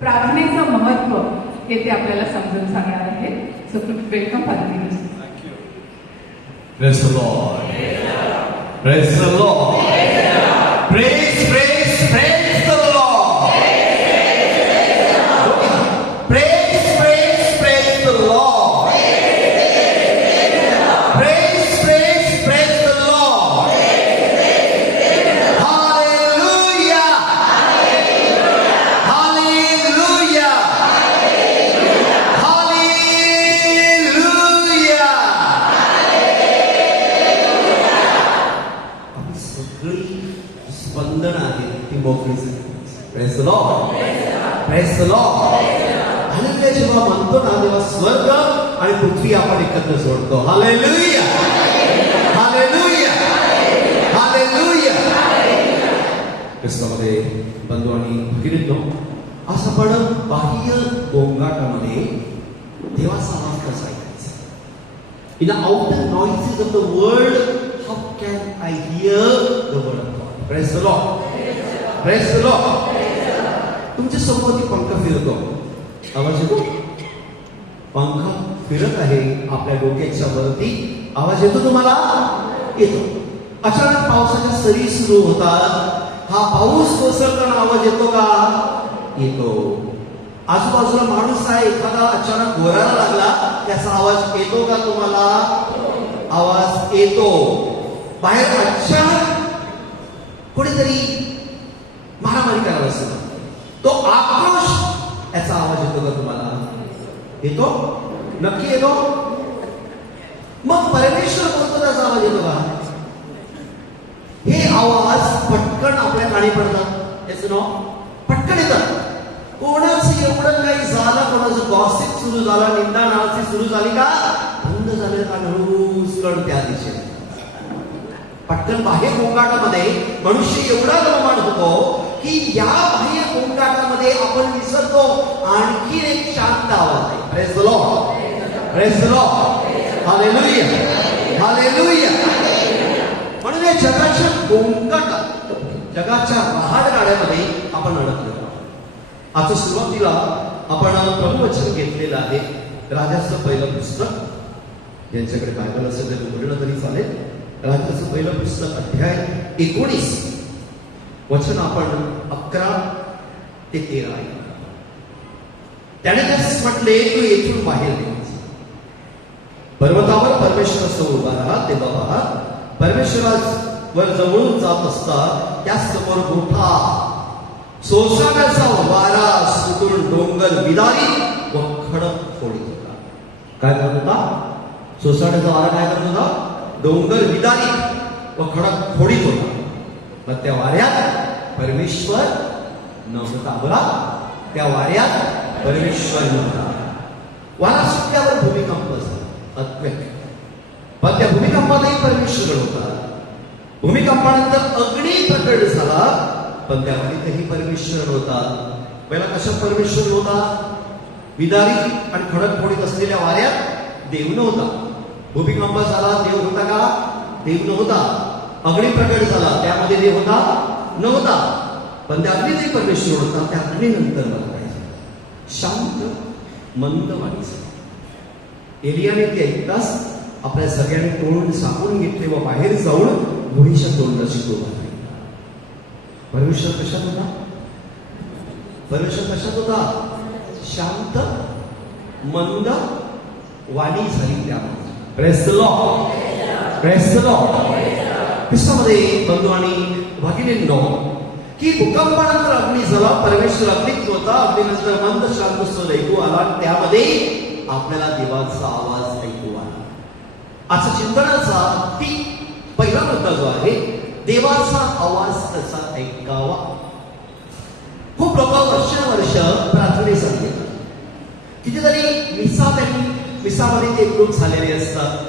प्रार्थनेचं महत्त्व हे ते आपल्याला समजून सांगणार आहे. So welcome father. Praise the Lord. Praise the Lord. Praise, praise, praise the Lord. Praise, praise, praise the Lord. Praise, praise, praise the Lord. Hallelujah. Hallelujah. Hallelujah. सगळी स्पंदन आहे ती मोकळी. Praise the Lord. Praise the Lord. Hallelujah. जेव्हा म्हणतो ना तेव्हा स्वर्ग आणि पृथ्वी आपण एकत्र जोडतो. हालेलुया. हालेलुया. हालेलुया. ख्रिस्तामध्ये बंधू आणि भगिनींनो, आज आपण बाह्य गोंगाटामध्ये देवाचा आवाज कसा ऐकायचा? In the outer noises of the world how can I hear the word of God? Praise the Lord. Praise the Lord. तुमच्या समोर पंखा फिरतो, आवाज येतो. पंखा फिरत आहे आपल्या डोक्याच्या वरती, आवाज येतो तुम्हाला? येतो. अचानक पावसाच्या सरी सुरू होतात, हा पाऊस कोसळताना आवाज येतो का? येतो. आजूबाजूला माणूस आहे, एखादा अचानक गोरायला लागला, त्याचा आवाज येतो का तुम्हाला? आवाज येतो. बाहेर अचानक कोणीतरी मारामारी करायला असतो, तो आक्रोश, याचा आवाज येतो का तुम्हाला? येतो. नक्की येतो. मग परमेश्वर बोलतो, त्याचा आवाज येतो का? हे आवाज पटकन आपल्या कानी पडतात. याच नो पटकन येतात. कोणाचं एवढं काही झालं, कोणाचं गॉसिप सुरू झाला, निंदा नावाची सुरू झाली का, बंद झालं का, हळूच कण त्या दिशेने पटकन बाह्य गोंगाटामध्ये मनुष्य एवढा रममाण होतो की या बाह्य गोंगाटामध्ये आपण विसरतो आणखी एक शांत आवाज आहे. Praise the Lord. Praise the Lord. Hallelujah. Hallelujah. म्हणून या जगाच्या गोंगाटात, जगाच्या रहाडगाड्यामध्ये आपण अडकलो. आता सुरुवातीला आपण प्रभुवचन घेतलेलं आहे, राजाचं पहिलं पुस्तक. ज्यांच्याकडे बायबल असेल तर उघडलं तरी चालेल. राजाचं पहिलं पुस्तक अध्याय 19 वचन आपण 11 ते 13 आहे. त्याने त्यास म्हटले, तू येथून बाहेर निघ. पर्वतावर परमेश्वरासमोर उभा राहा. तेव्हा पहा, परमेश्वरावर जवळून जात असता त्यासमोर मोठा सोसाट्याचा वारा सुटून डोंगर विदारी व खडक फोडीत होता. काय करत होता? सोसाट्याचा वारा काय करत होता? डोंगर विदारी व खडक फोडीत होता. मग त्या वाऱ्यात परमेश्वर नव्हता. बोला, त्या वाऱ्यात परमेश्वर नव्हता. वारा सुटल्यावर भूमिकंप झाला, अत्वेक. पण त्या भूमिकंपातही परमेश्वर होता. भूमिकंपानंतर अग्नी प्रकट झाला, पण त्या अग्नीतही परमेश्वर होता. पहिला कशात परमेश्वर होता? विदारी आणि खडक फोडीत असलेल्या वाऱ्यात देव नव्हता. भूमिकंप झाला, देव होता का? देव नव्हता. अग्नी प्रकट झाला, त्यामध्ये देव होता? नव्हता. पण त्या अग्नीतही परमेश्वर होता. त्या अग्नीनंतर बघायचं शांत मंद माणसं. एलियाने ते ऐकताच आपल्या सगळ्यांनी तोंड सापून घेतले व बाहेर जाऊन गुहेच्या तोंडाशी उभा राहिला. परमेश्वर कशात होता? परमेश्वर कशात होता? शांत मंद वाणी झाली त्यामध्ये. Praise the Lord. Praise the Lord. ख्रिस्तामध्ये बंधू आणि भगिनींनो, की भूकंपानंतर अग्नी झाला, परमेश्वर अग्नीत होता. अग्नीनंतर मंद शांत स्वर ऐकू आला, त्यामध्ये आपल्याला देवाचा आवाज ऐकू आला. आजच्या चिंतनाचा ती पहिला मुद्दा जो आहे, देवाचा आवाज कसा ऐकावा. खूप लोक वर्षानुवर्ष प्रार्थनेसाठी येतात. कितीतरी मिसामध्ये ते एकरूप झालेले असतात.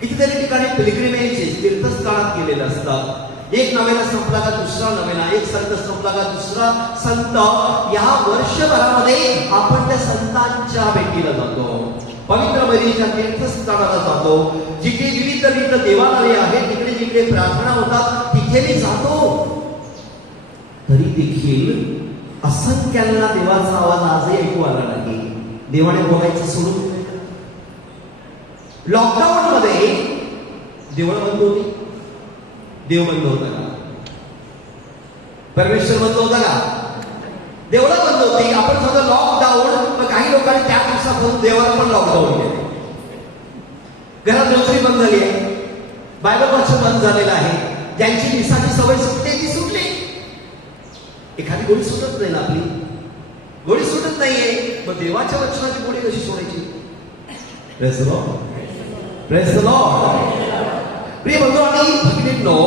कितीतरी ठिकाणी पिलग्रिमेज तीर्थस्थळात गेलेले असतात. एक नवेला संपला का दुसरा नवेला, एक संत संपला का दुसरा संत. या वर्षभरामध्ये आपण त्या संतांच्या भेटीला जातो, पवित्र नदीच्या तीर्थस्थळाला जातो. जिथे विविध देवालये आहेत, तिकडे जिकडे प्रार्थना होतात तिथे मी जातो. तरी देखील असंख्यांना देवाचा आवाज देवाने बोलायचं सोडून दिलंय का? लॉकडाऊन मध्ये देवळं बंद होती, देव बंद होता का? परमेश्वर बंद होता का? देवळं बंद होती. आपण सगळं लॉकडाऊन, मग काही लोकांनी त्या दिवसापासून देवाला पण लॉकडाऊन केलं. घरात नोकरी बंद झाली आहे, बायबल वाचन बंद झालेलं आहे. ज्यांची निसाची सवय सुटते ती सुटली. एखादी गोडी सुटत नाही ना, आपली गोडी सुटत नाहीये, मग देवाच्या वचनाची गोडी कशी सोडायची? Praise the Lord, praise the Lord. प्रिय बंधू आणि भगिनींनो,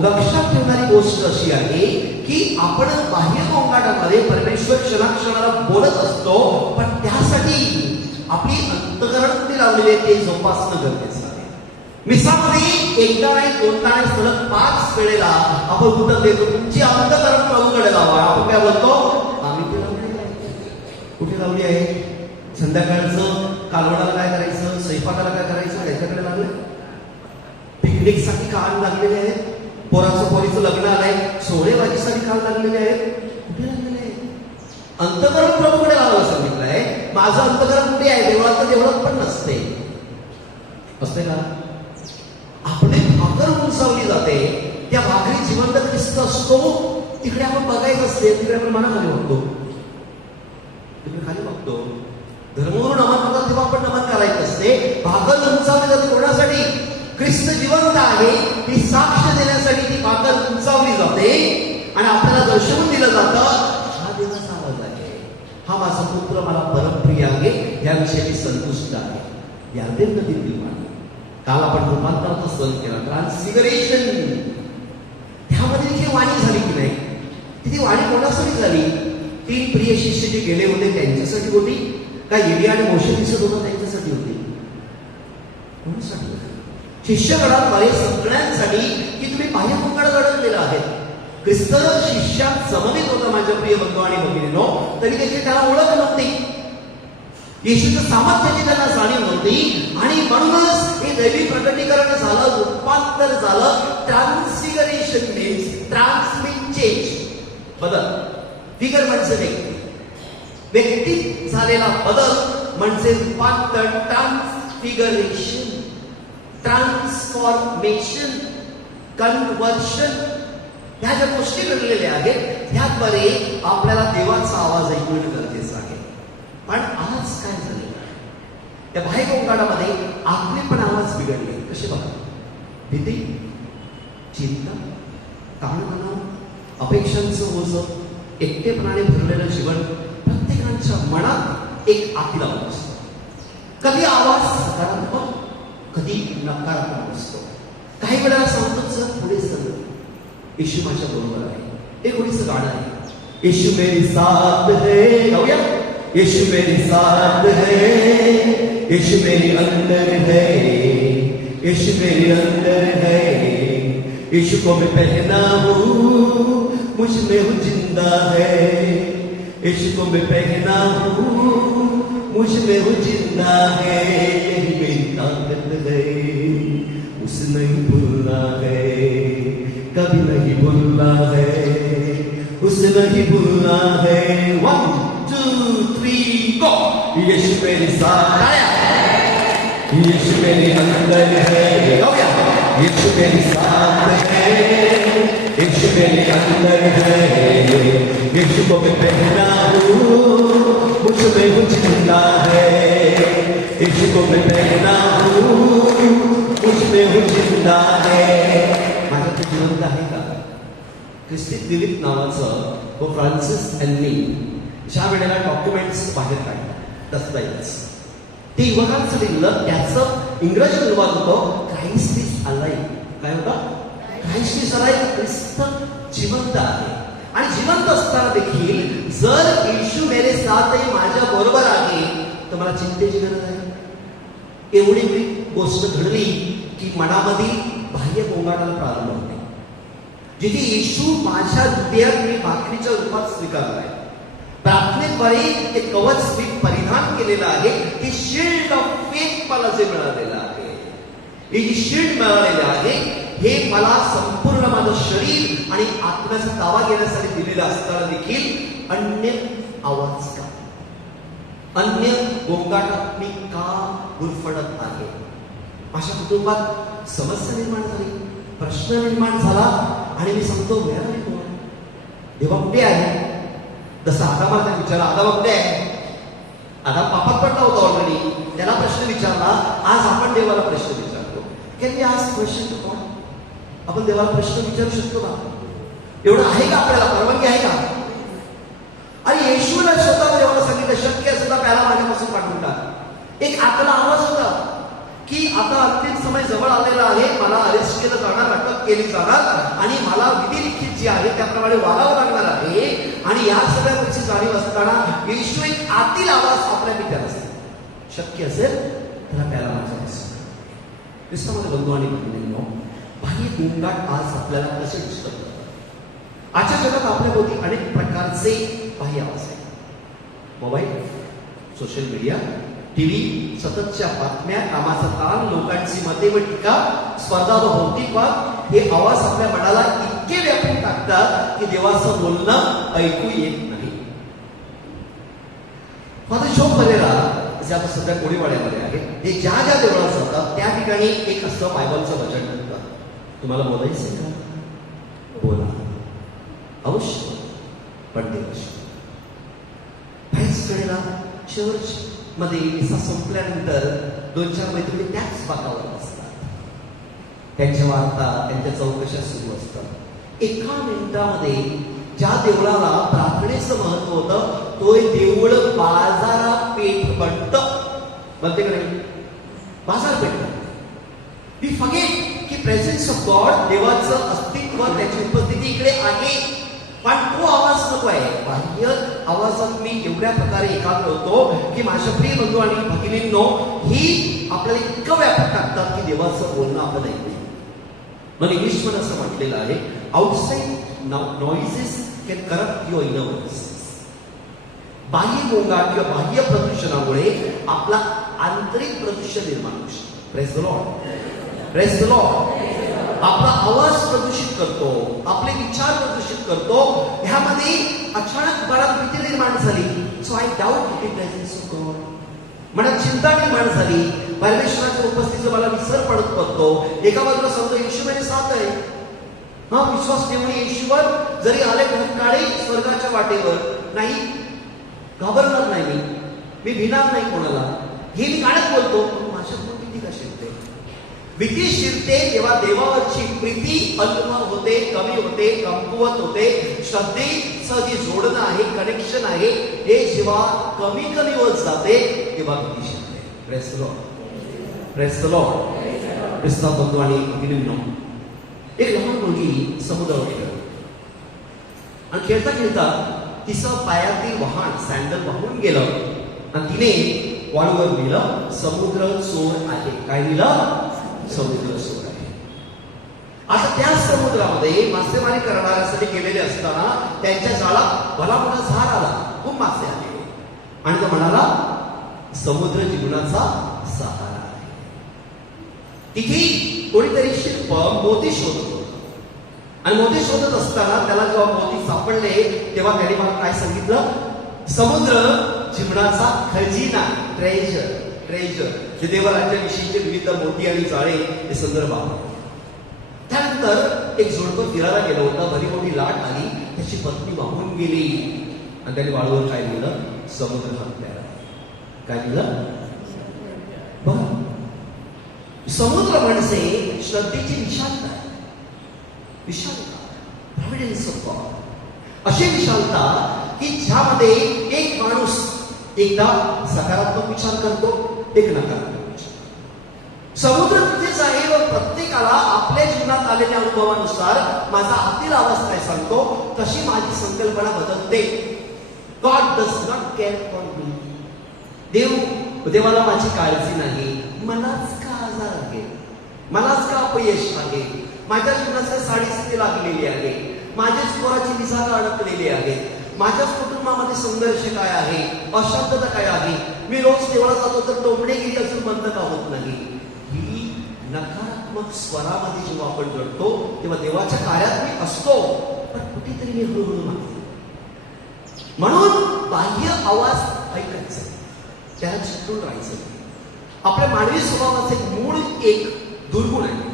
लक्षात ठेवणारी गोष्ट अशी आहे की आपण बाह्य गोंगाटामध्ये परमेश्वर क्षणाक्षणाला बोलत असतो, पण त्यासाठी आपली अंतःकरण लावलेले ते जोपासणं गरजेचं आहे. मिसामध्ये एकदा नाही, दोनदा नाही, सलग 5 वेळेला आपण उत्तर देतो, तुमची अंतःकरण प्रभूकडे लावा. आपण काय बोलतो? आम्ही ते लावलेली आहे. कुठे लावली आहे? संध्याकाळचं कालवडाला काय करायचं, स्वयंपाकाला काय करायचं, त्याच्याकडे लागलं. पिकनिकसाठी कान लागलेले आहेत, पोराचं पोरीचं लग्न आलंय, सोळेबाजीसाठी कान लागलेले आहेत. कुठे लागलेले आहे? अंतःकरण प्रभूकडे लावायला सांगितलंय. माझं अंतःकरण कुठे आहे? देवळात तर देवळात पण नसते, असते का? आपली भाकर उंचावली जाते, त्या भाकरी जिवंत ख्रिस्त असतो, तिकडे आपण बघायचं असते, तिकडे आपण मनाखाली बघतो, तिकडे खाली बघतो. धर्मवरून नमन होतात तेव्हा आपण नमन करायचं असते. भाकर उंचावली जाते कोणासाठी? ख्रिस्त जिवंत आहे ही साक्ष देण्यासाठी ती भाकर उंचावली जाते आणि आपल्याला दर्शवून दिलं जातं, हा देवाचा आवाज आहे, हा माझा पुत्र मला परमप्रिय आहे, याविषयी मी संतुष्ट आहे. यार्देन नदीतील पाणी. काल आपण रूपांतराचा सण केला, ट्रान्सफिगरेशन. त्यामध्ये देखील वाणी झाली की नाही? ती वाणी कोणासाठी झाली? 3 प्रिय शिष्य जे गेले होते त्यांच्यासाठी होती का? एलिया आणि मोशे दिसत होता त्यांच्यासाठी होती? कोणासाठी होती? शिष्यगणाद्वारे सगळ्यांसाठी की तुम्ही बाह्य गोंगाट अडकलेला आहे. ख्रिस्त शिष्यात समवेत होता माझ्या प्रिय बंधू आणि भगिनींनो, तरी देखील त्याला ओळख नव्हती. येशूचं सामर्थ्याची त्यांना जाणीव नव्हती आणि म्हणूनच हे दैवी प्रकटीकरण झालं, रूपांतर झालं. ट्रान्सफिगरेशन मीन्स ट्रान्समिट चेंज, बदल. फिगर म्हणजे व्यक्ती झालेला बदल म्हणजे रूपांतर, ट्रान्सफिगरेशन, ट्रान्सफॉर्मेशन, कन्व्हर्शन. ह्या ज्या गोष्टी घडलेल्या आहेत त्याद्वारे आपल्याला देवाचा आवाज ऐकून गरजेचं आहे. पण आज काय झाले? त्या बाह्य गोंगाटामध्ये आपले पण आवाज बिघडले. कसे बघा? भीती, चिंता, ताणतणाव, अपेक्षांचं ओझं, एकटेपणाने भरलेलं जीवन प्रत्येकाच्या मनात एक आतील आवाज असतो. कधी आवाज सकारात्मक, कधी नकारात्मक असतो. काही वेळा सांगतो सर पुढे सर येशू माझ्या बरोबर आहे. हे कोणीचं गाणं आहे, येशू मेरी साथ है. गाऊया. येशू मेरी साथ है, येशू मेरे अंदर है, येशू मेरे अंदर है, येशू को मैं पहना हूँ, मुझ में वो जिंदा है, येशू को मैं पहना हूँ, मुझ में वो जिंदा है, यही मेरी ताकत है, उसे नहीं भूलना है, कभी नहीं भूलना है, उसे नहीं भूलना है. 1 2 3 गो. यीशु मेरे साथ है, यीशु मेरे अंदर है. यीशु मेरे साथ है, यीशु मेरे अंदर है, यीशु को मैं पहना हूँ, मुझ में वो जिंदा है, यीशु को मैं पहना हूँ, मुझ में वो जिंदा है. माझा तो जिवंत आहे का? ख्रिस्ती विविध नावाचं व फ्रान्सिस यांनी ज्या वेळेला डॉक्युमेंट्स बाहेर काढले, दस्तऐवज, ते युवकांचं लिहिलं. त्याचं इंग्रजी अनुवाद होतो क्राइस्ट इज अलाइव्ह. काय होता? Christ is alive. ख्रिस्त जिवंत आहे. आणि जिवंत असताना देखील जर येशू मेरे साथ आहे, माझ्या बरोबर आहे, तर मला चिंतेची गरज आहे. एवढी गोष्ट घडली की मनामधील बाह्य गोंगाटाला प्रारंभ होते. जिथे येशू माझ्या हृदयात मी भाकरीच्या रूपात स्वीकारलाय. प्रार्थनेद्वारे ते कवच मी परिधान केलेलं आहे. ते शिल्ड ऑफ फेथ मला जे मिळालेलं आहे, हे जे शिल्ड मिळालेलं आहे, हे मला संपूर्ण माझं शरीर आणि आत्म्याचा दावा घेण्यासाठी दिलेलं असताना देखील अन्य आवाज का, अन्य गोंगाटात मी का गुरफटत आहे? माझ्या कुटुंबात समस्या निर्माण झाली, प्रश्न निर्माण झाला आणि मी सांगतो वेळ आहे कोण? देवा कुठे आहे? जसं आदामाचा विचारला, आदामा कुठे आहे? आदाम पापात पडला होता ऑलरेडी, त्याला प्रश्न विचारला. आज आपण देवाला प्रश्न विचारतो. Can we ask question to God? आपण देवाला प्रश्न विचारू शकतो का? एवढं आहे का आपल्याला? परवानगी आहे का? आणि येशूला स्वतः देवाला सांगितलं शक्य असेल तर त्याला माझ्यापासून पाठवून टाक. एक आतला आवाज होता की आता अंतिम समय जवळ आलेला आहे, मला अरेस्ट केलं जाणार, अटक केली जाणार आणि मला विधिलिखित जी आहे त्याप्रमाणे वागावं लागणार आहे. आणि या सगळ्या गोष्टी जाणीव असताना येशू एक आतील आवाज आपल्या मित्राला असतो, शक्य असेल तर आपल्याला माझ्यापासून. ख्रिस्तामध्ये बंधू आणि भगिनींनो, बाह्य गोंगाट आज आपल्याला कसे डिस्टर्ब करतात? आजच्या जगात आपल्या भोवती अनेक प्रकारचे बाह्य आवाज आहेत. मोबाईल, सोशल मीडिया, टीव्ही, सततच्या बातम्या, कामाचा ताण, लोकांची मते व टीका, स्पर्धा व भौतिकवाद, हे आवाज आपल्या मनाला इतके व्यापून टाकतात की देवाचं बोलणं ऐकू येत नाही. फादर शोक परेरा जे आता सध्या कोळीवाड्यामध्ये आहे, हे ज्या ज्या देवळात जातात त्या ठिकाणी एक असं बायबलचं वचन म्हणतात. तुम्हाला बोलायचं का? बोला, अवश्य, पण देवाशी. बऱ्याच वेळेला चर्च मध्ये मिसा संपल्यानंतर 2-4 मैत्रिणी त्याच बाकावर असतात, त्यांच्या वार्ता, त्यांच्या चौकशा सुरू असतात. एका मिनिटामध्ये ज्या देवळाला प्रार्थनेचं महत्व होतं तो देऊळ बाजारपेठ बनतं. म्हणते का नाही? बाजारपेठ. वी फॉरगेट की प्रेझेन्स ऑफ गॉड, देवाचं अस्तित्व, त्याची उपस्थिती इकडे आहे, पण तो आवाज नको आहे. बाह्य आवाजात मी एवढ्या प्रकारे एकाग्र होतो की माझ्या प्रिय बंधू आणि भगिनींनो, ही आपल्याला इतकं व्यापक टाकतात की देवाचं बोलणं आपण ऐकू. मग इंग्लिश मध्ये असं म्हटलेलं आहे, outside noises can corrupt your inner voice. बाह्य गोंगाट किंवा बाह्य प्रदूषणामुळे आपला आंतरिक प्रदूषण निर्माण होऊ शकतो. Praise the Lord, praise the Lord. आपला आवाज प्रदूषित करतो, आपले विचार प्रदूषित करतो. ह्यामध्ये अचानक मनात भीती निर्माण झाली. So I doubt the presence of God. मनात चिंता निर्माण झाली, परमेश्वराच्या उपस्थितीचा मला विसर पडत पडतो. एका बाजूला सांगतो येशू मेरे साथ आहे, हा विश्वास ठेवून येशूवर जरी आले काळे स्वर्गाच्या वाटेवर, नाही घाबरणार नाही मी भिणार नाही कोणाला, हे मी काढत बोलतो. माझ्या भीती कशी होते? भीती शिरते तेव्हा देवावरची प्रीती अल्प होते, कमी होते, कमकुवत होते. श्रद्धेचं जे जोडणं आहे, कनेक्शन आहे, हे जेव्हा कमी कमी होत जाते तेव्हा भीती शिरते. Praise the Lord, praise the Lord. ख्रिस्ताव बंधू आणि भगिनींनो, एक लहान मुलगी समुद्रावर खेळत आणि खेळता खेळता तिचं पायातील वाहन सँडल वाहून गेलं आणि तिने वाळूवर लिहिलं समुद्र चोर आहे. काय लिहिलं? समुद्र चोर आहे. आता त्या समुद्रामध्ये मासेमारी करणाऱ्यासाठी गेलेले असताना त्यांच्या जाळात भला मोठा झाड आला, खूप मासे आले आणि तो म्हणाला समुद्र जीवनाचा सहारा आहे. तिथे कोणीतरी शिल्प मोती शोधत होतं आणि मोती शोधत असताना त्याला जेव्हा मोती सापडले तेव्हा त्याने मला काय सांगितलं? समुद्र जीवनाचा खजिना, ट्रेजर. ट्रेजर हे देवराज्याविषयीचे विविध मोती आणि जाळे हे संदर्भ आहे. त्यानंतर एक जोडपं फिरायला गेलं होतं, भरी मोठी लाट आली, त्याची पत्नी वाहून गेली आणि त्याने वाळूवर काय लिहिलं? समुद्र हत्यारा. काय लिहिलं? बघ, समुद्र म्हणजे श्रद्धेची विशालता, विशालता, प्रॉव्हिडन्स ऑफ गॉड. अशी विशालता की ज्यामध्ये एक माणूस एकदा सकारात्मक विचार करतो, एक नकारात्मक विचार. समुद्र तिथेच आहे व प्रत्येकाला आपल्या जीवनात आलेल्या अनुभवानुसार माझा आतील आवाज काय सांगतो तशी माझी संकल्पना बदलते. God does not care for me. देवाला माझी काळजी नाही. मलाच का आजार आहे, मलाच का अपयश आहे, माझ्या जीवनाच्या साडीस्थिती लागलेली आहे, माझ्याच पोराची विसागा अडकलेली आहे, माझ्याच कुटुंबामध्ये संघर्ष काय आहे, अशांतता काय आहे, मी रोज देवाला जातो तर टोमणेगिरी अजून बंद का होत नाही. ही नकारात्मक स्वरामध्ये जेव्हा आपण जडतो तेव्हा देवाच्या कार्यात मी असतो पण कुठेतरी मी हळूहळू मागतो. म्हणून बाह्य आवाज ऐकायचा. त्याला चिकटून राहायचं नाही. आपल्या मानवी स्वभावाचे मूळ एक दुर्गुण आहे.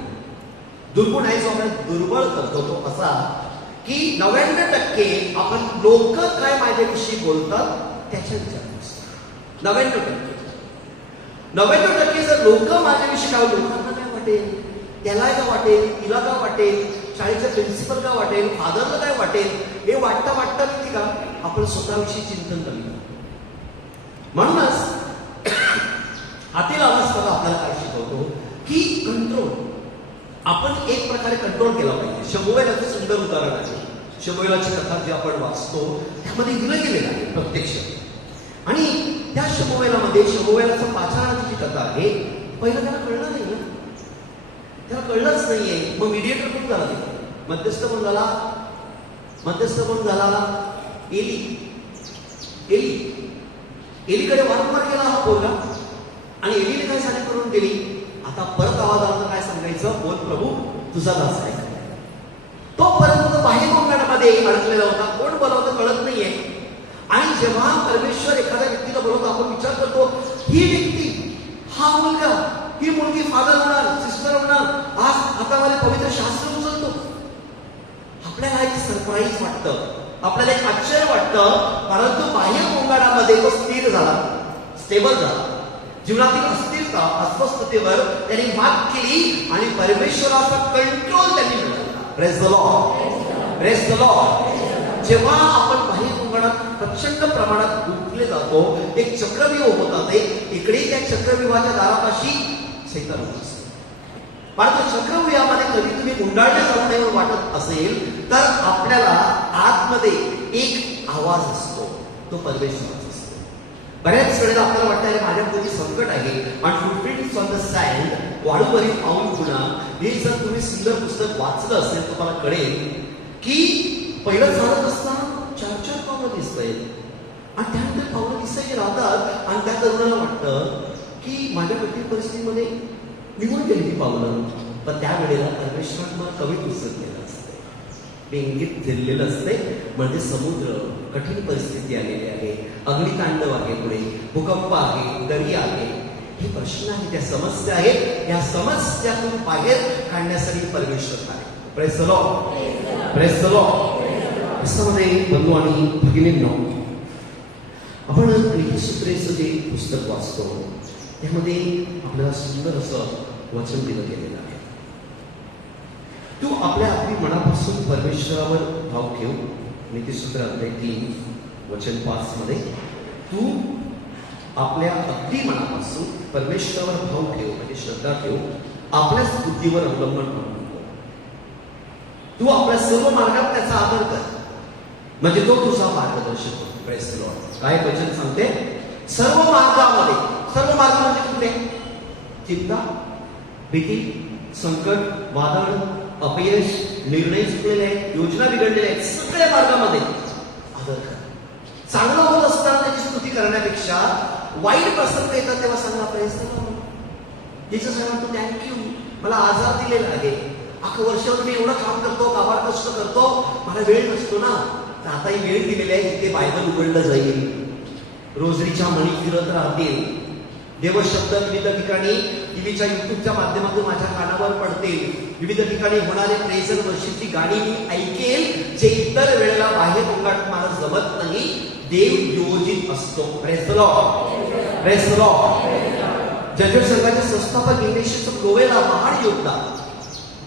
दुर्गुण आहे जो आपल्याला दुर्बळ करतो तो असा की 99% आपण लोक काय माझ्याविषयी बोलतात त्याच्या विचारात असतो. 99% जर लोक माझ्याविषयी काय, लोकांना काय वाटेल, त्याला काय वाटेल, तिला काय वाटेल, शाळेचं प्रिन्सिपल काय वाटेल, फादरला काय वाटेल, हे वाटता माहिती का आपण स्वतःविषयी चिंतन कमी करतो. म्हणूनच आतील अवस्था आपल्याला काय शिकवतो की कंट्रोल, आपण एक प्रकारे कंट्रोल केला पाहिजे. शमूएलाचं सुंदर उदाहरण आहे. शमूएलाची कथा जी आपण वाचतो त्यामध्ये दिलं गेलेलं आहे प्रत्यक्ष. आणि त्या शमूएलाचं पाचारणाची जी कथा आहे, पहिलं त्याला कळलं नाही ना, त्याला कळलंच नाहीये. मग मीडिएटर कोण झाला, मध्यस्थ कोण झाला, एलीकडे वारंवार गेला हा पोरगा आणि एलीने काय सांगितलं करून दिली. आता परत आवाज आला काय सांगायचं, बोल प्रभू तुझा दास आहे. तोपर्यंत बाह्य गोंगाटामध्ये अडकलेला होता, कोण बोलावतं कळत नाहीये. आणि जेव्हा परमेश्वर एखाद्या व्यक्तीला बोलवतो आपण विचार करतो ही व्यक्ती, हा मुलगा, ही मुलगी फादर होणार, सिस्टर होणार, आज आता मला पवित्र शास्त्र उचलतो. आपल्याला एक सरप्राईज वाटतं, आपल्याला एक आश्चर्य वाटतं. परंतु बाह्य गोंगाटामध्ये तो स्थिर झाला, स्टेबल झाला. जीवनातील अस्थिरता, अस्वस्थतेवर त्यांनी मात केली आणि परमेश्वराचा कंट्रोल त्यांनी मिळवला. Praise the Lord, praise the Lord. जेव्हा आपण बाह्य गोंगाटात प्रचंड प्रमाणात गुंतले जातो, एक चक्रव्यूह होतात. इकडे त्या चक्रव्यूहाच्या दारापाशी सैतान असतो. परंतु चक्रव्यूहामध्ये कधी तुम्ही गुंडाळले जाऊ नये वाटत असेल तर आपल्याला आतमध्ये एक आवाज असतो, तो परमेश्वराचा असतो. बऱ्याच वेळेला आपल्याला वाटतं अरे माझ्या पुढे संकट आहे, आणि फुटप्रिंट्स ऑन द सँड, वाळूवरील पाऊल खुणा, हे जर तुम्ही सुंदर पुस्तक वाचलं असेल तर तुम्हाला कळेल की पहिलं चालत असताना 4 पावलं दिसतंय आणि त्यानंतर पावलं दिसायची राहतात आणि त्या तरुणाला वाटतं की माझ्या कठीण परिस्थितीमध्ये निघून गेली ती पावलं. पण त्यावेळेला परमेश्वरानं कमी पुस्तक केलं असते, इंगित झेललेलं असते. म्हणजे समुद्र, कठीण परिस्थिती आलेली आहे, अग्नितांडव आहे, पुढे भूकंप आहे, दर्या आहे, हे प्रश्न आहे, त्या समस्या आहेत. या समस्यातून बाहेर काढण्यासाठी परमेश्वर आहे. Praise the Lord, praise the Lord. ख्रिस्तामध्ये बंधू आणि भगिनींनो, आपण नीतिसूत्रेचं जे पुस्तक वाचतो त्यामध्ये आपल्याला सुंदर असं वचन दिलं गेलेलं आहे. तू आपल्या अगदी मनापासून परमेश्वरावर भाव ठेव. नीतिसूत्र अध्याय 3 वचन 5 मध्ये तू आपल्या अगदी मनापासून परमेश्वरावर भाव ठेव, म्हणजे श्रद्धा ठेव, आपल्याच बुद्धीवर अवलंबन करू नको. तू आपल्या सर्व मार्गात त्याचा आदर कर, म्हणजे तो तुझा मार्गदर्शक होतो. Praise the Lord. काय वचन सांगते, सर्व मार्गामध्ये. सर्व मार्ग म्हणजे कुठे, चिंता, भीती, संकट, वादळ, अपयश, निर्णय चुकलेले आहेत, योजना बिघडलेल्या आहेत, सगळ्या मार्गामध्ये आदर कर. चांगलं होत असताना त्याची स्तुती करण्यापेक्षा वाईट प्रसंग येतात तेव्हा सांगा प्रेज द लॉर्ड. जिचं सांगतो थँक्यू, मला आजार दिलेला आहे, अख्खं वर्षभर मी एवढं काम करतो, काबाड कष्ट करतो, मला वेळ नसतो ना, तर आता ही वेळ दिलेली आहे जिथे बायबल उघडलं जाईल, रोजरीच्या मणी फिरत राहतील, देवशब्द विविध ठिकाणी टीव्हीच्या युट्यूबच्या माध्यमातून माझ्या कानावर पडतील, विविध ठिकाणी होणारे प्रेज अँड वर्शिपची गाणी मी ऐकेल, जे इतर वेळेला बाह्य गोंगाट मला जमत नाही. देव योजित असतो. Praise the Lord, praise the Lord. Jhajjar संघाचे संस्थापक इंग्लिश गोवेला महान योगदान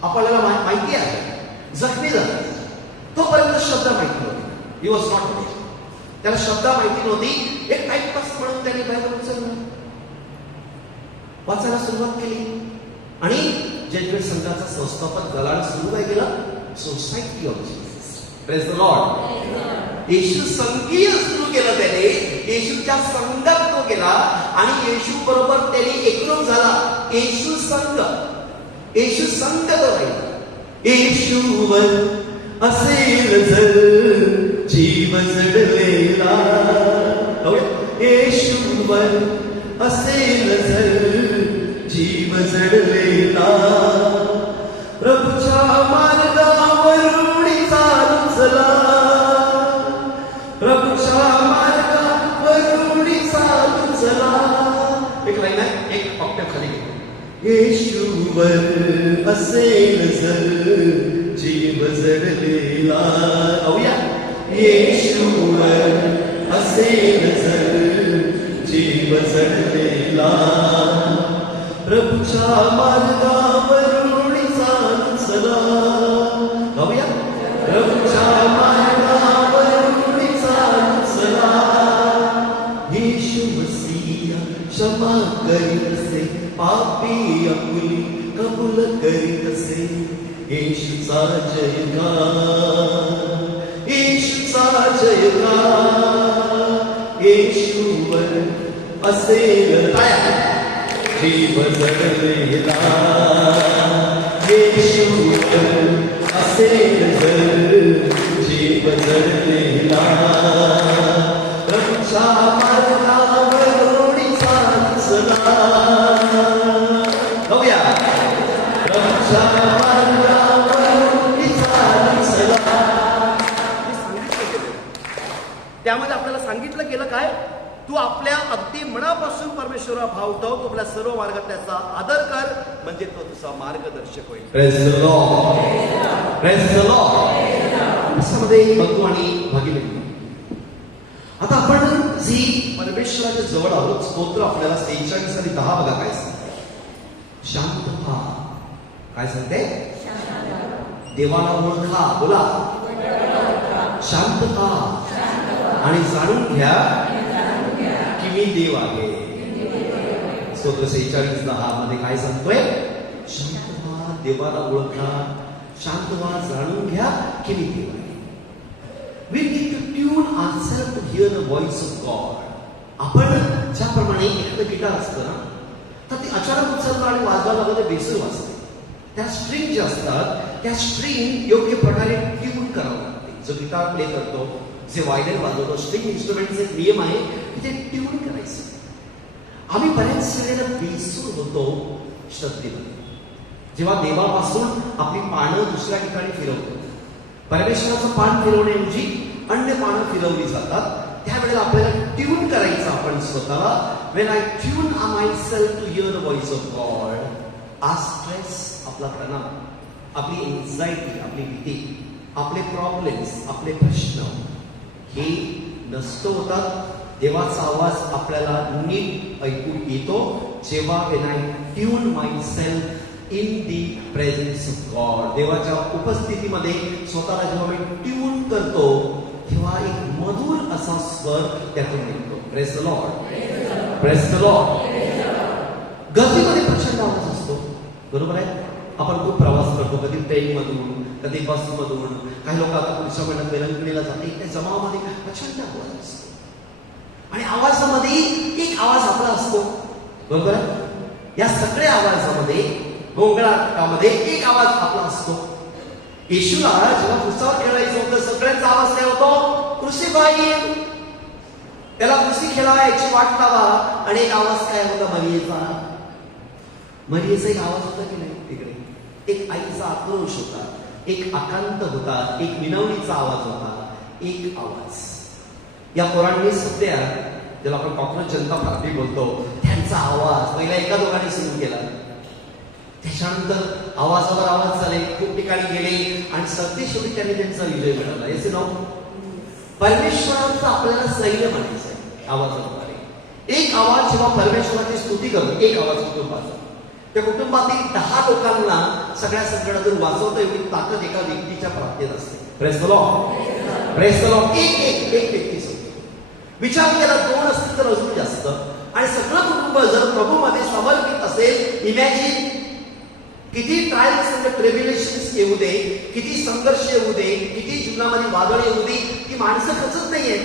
आपल्याला माहिती आहे. जखमी झाला तोपर्यंत शब्द माहिती नव्हती, ही वॉज नॉट देअर. त्याला शब्द माहिती नव्हती. एक टाइमपास म्हणून त्यांनी बायबल उचललं, वाचायला सुरुवात केली आणि जेजुरी संघाचा संस्थापक झाला. सुरू काय केलं, society of Jesus. Praise the Lord. येशू संघीय सुरू केलं त्याने, येशूच्या संघात तो गेला आणि येशू बरोबर त्याने एकरूप झाला. येशू संघ, येशू संघ तो राहिला. येशूवर असेल जर जीव जडलेला, येशूवर असेल जर जीव जडलेला, प्रभूच्या मार्गावरून चालू चला, प्रभूच्या मार्गावरून चालू चला. येशूवर असेल जर जीव जडलेला. पाहूया. येशूवर असेल जर जीव जडलेला, प्रभूच्या मार्गावरून चालू चला. पाहूया. प्रभूच्या मार्गावरून चालू चला. येशू मसीहा क्षमा करीत असे, पापी आपुली कबूल करीत असे. येशूचा जयकार, येशूचा जयकार. येशूवर असेल जीव जडलेला, येशूवर असेल जीव जडलेला, प्रभूच्या मार्गावरून चालू चला. पाहूया. प्रभूच्या मार्गावरून चालू चला. त्यामध्ये आपल्याला सांगितलं गेलं काय, तू आपल्या अगदी मनापासून परमेश्वरा भाव ठेव, तू आपल्या सर्व मार्गात त्याचा आदर कर, म्हणजे तो तुझा मार्गदर्शक होईल. Praise the Lord. Praise the Lord. अशामध्ये बंधू आणि भगिनी, आता आपण जी परमेश्वराच्या जवळ आहोत, स्तोत्र आपल्याला 43 आणि 10 बघा काय सांगते. शांत व्हा. काय सांगते? देवाला ओळखा. बोला. शांत व्हा आणि जाणून घ्या की मी देव आहे. स्तोत्र 46:10 मध्ये काय सांगतोय? शांत व्हा, देवाला ओळखा, शांत व्हा, जाणून घ्या की मी देव आहे. We need to tune ourselves to hear the voice of God. आपण ज्याप्रमाणे एखादं गिटार असतं ना, तर ते अचानक उचललं आणि वाजवायला लागलं तर बेसूर वाजते. त्या स्ट्रिंग ज्या असतात, त्या स्ट्रिंग योग्य प्रकारे ट्यून करावं लागते. जो गिटार प्ले करतो, जे वायलिन वाजवतो, स्ट्रिंग इन्स्ट्रुमेंटचा एक नियम आहे की ते ट्यून करायचं. आम्ही बऱ्याच वेळेला बेसूर होतो श्रद्धेमध्ये, जेव्हा देवापासून आपली पानं दुसऱ्या ठिकाणी फिरवतो. परमेश्वराचं पान फिरवण्याऐवजी अन्य पानं फिरवली जातात. त्यावेळेला आपल्याला ट्यून करायचं आपण स्वतःला. When I tune myself to hear the voice of God, our stress, आपला तणाव, आपली एन्झायटी, आपली भीती, आपले प्रॉब्लेम्स, आपले प्रश्न हे नष्ट होतात. देवाचा आवाज आपल्याला नीट ऐकू येतो जेव्हा when I tune myself in the presence of God. देवाच्या उपस्थितीमध्ये स्वतःला जेव्हा मी ट्यून करतो, तेव्हा एक मधुर असा स्वर त्यातून निघतो. Praise the Lord. Praise the Lord. गर्दीमध्ये प्रचंड आवाज असतो, बरोबर आहे. आपण खूप प्रवास करतो, कधी ट्रेन मधून, कधी बस मधून. काही लोक आता पुढच्या महिन्यात वेलंकणीला जाते, त्या जमावामध्ये प्रचंड आवाज असतो आणि आवाजामध्ये एक आवाज आपला असतो, बरोबर आहे. या सगळ्या आवाजामध्ये, गोंधळामध्ये एक आवाज आपला असतो. येशूला जेव्हा क्रुसावर खेळायचं होतं, सगळ्यांचा आवाज काय होतो? क्रुसिफाई. त्याला क्रुसी खेळा, याची वाट लावा. आणि एक आवाज काय होता? मरियेचा. मरियेचा एक आवाज होता की नाही तिकडे? एक आईचा आक्रोश होता, एक आकांत होता, एक विनवणीचा आवाज होता, एक आवाज. या पोरांनी सध्या, ज्याला आपण कॉक्रोच जनता पार्टी बोलतो, त्यांचा आवाज पहिला एका दोघांनी सुरू केला. त्याच्यानंतर आवाजावर आवाज झाले, खूप ठिकाणी गेले आणि शेवटी त्यांनी त्यांचा विजय मिळवला. याचे नाव परमेश्वराचं आपल्याला सैन्य म्हणायचं आहे. आवाजाद्वारे एक आवाज जेव्हा परमेश्वराची स्तुती करतो, एक आवाज कुटुंबाचा, त्या कुटुंबातील 10 लोकांना सगळ्या संकटातून वाचवता एवढी ताकद एका व्यक्तीच्या प्राप्तीत असते. Praise the Lord. Praise the Lord. एक व्यक्ती विचार केला, 2 असतील तर अजून जास्त. आणि सगळं कुटुंब जर प्रभूमध्ये समर्पित असेल, इमॅजिन किती ट्रायल्स आणि ट्रिब्युलेशन्स येऊ दे, किती संघर्ष येऊ दे, किती जीवनामध्ये वादळ येऊ दे, ती माणसं खचत नाहीये.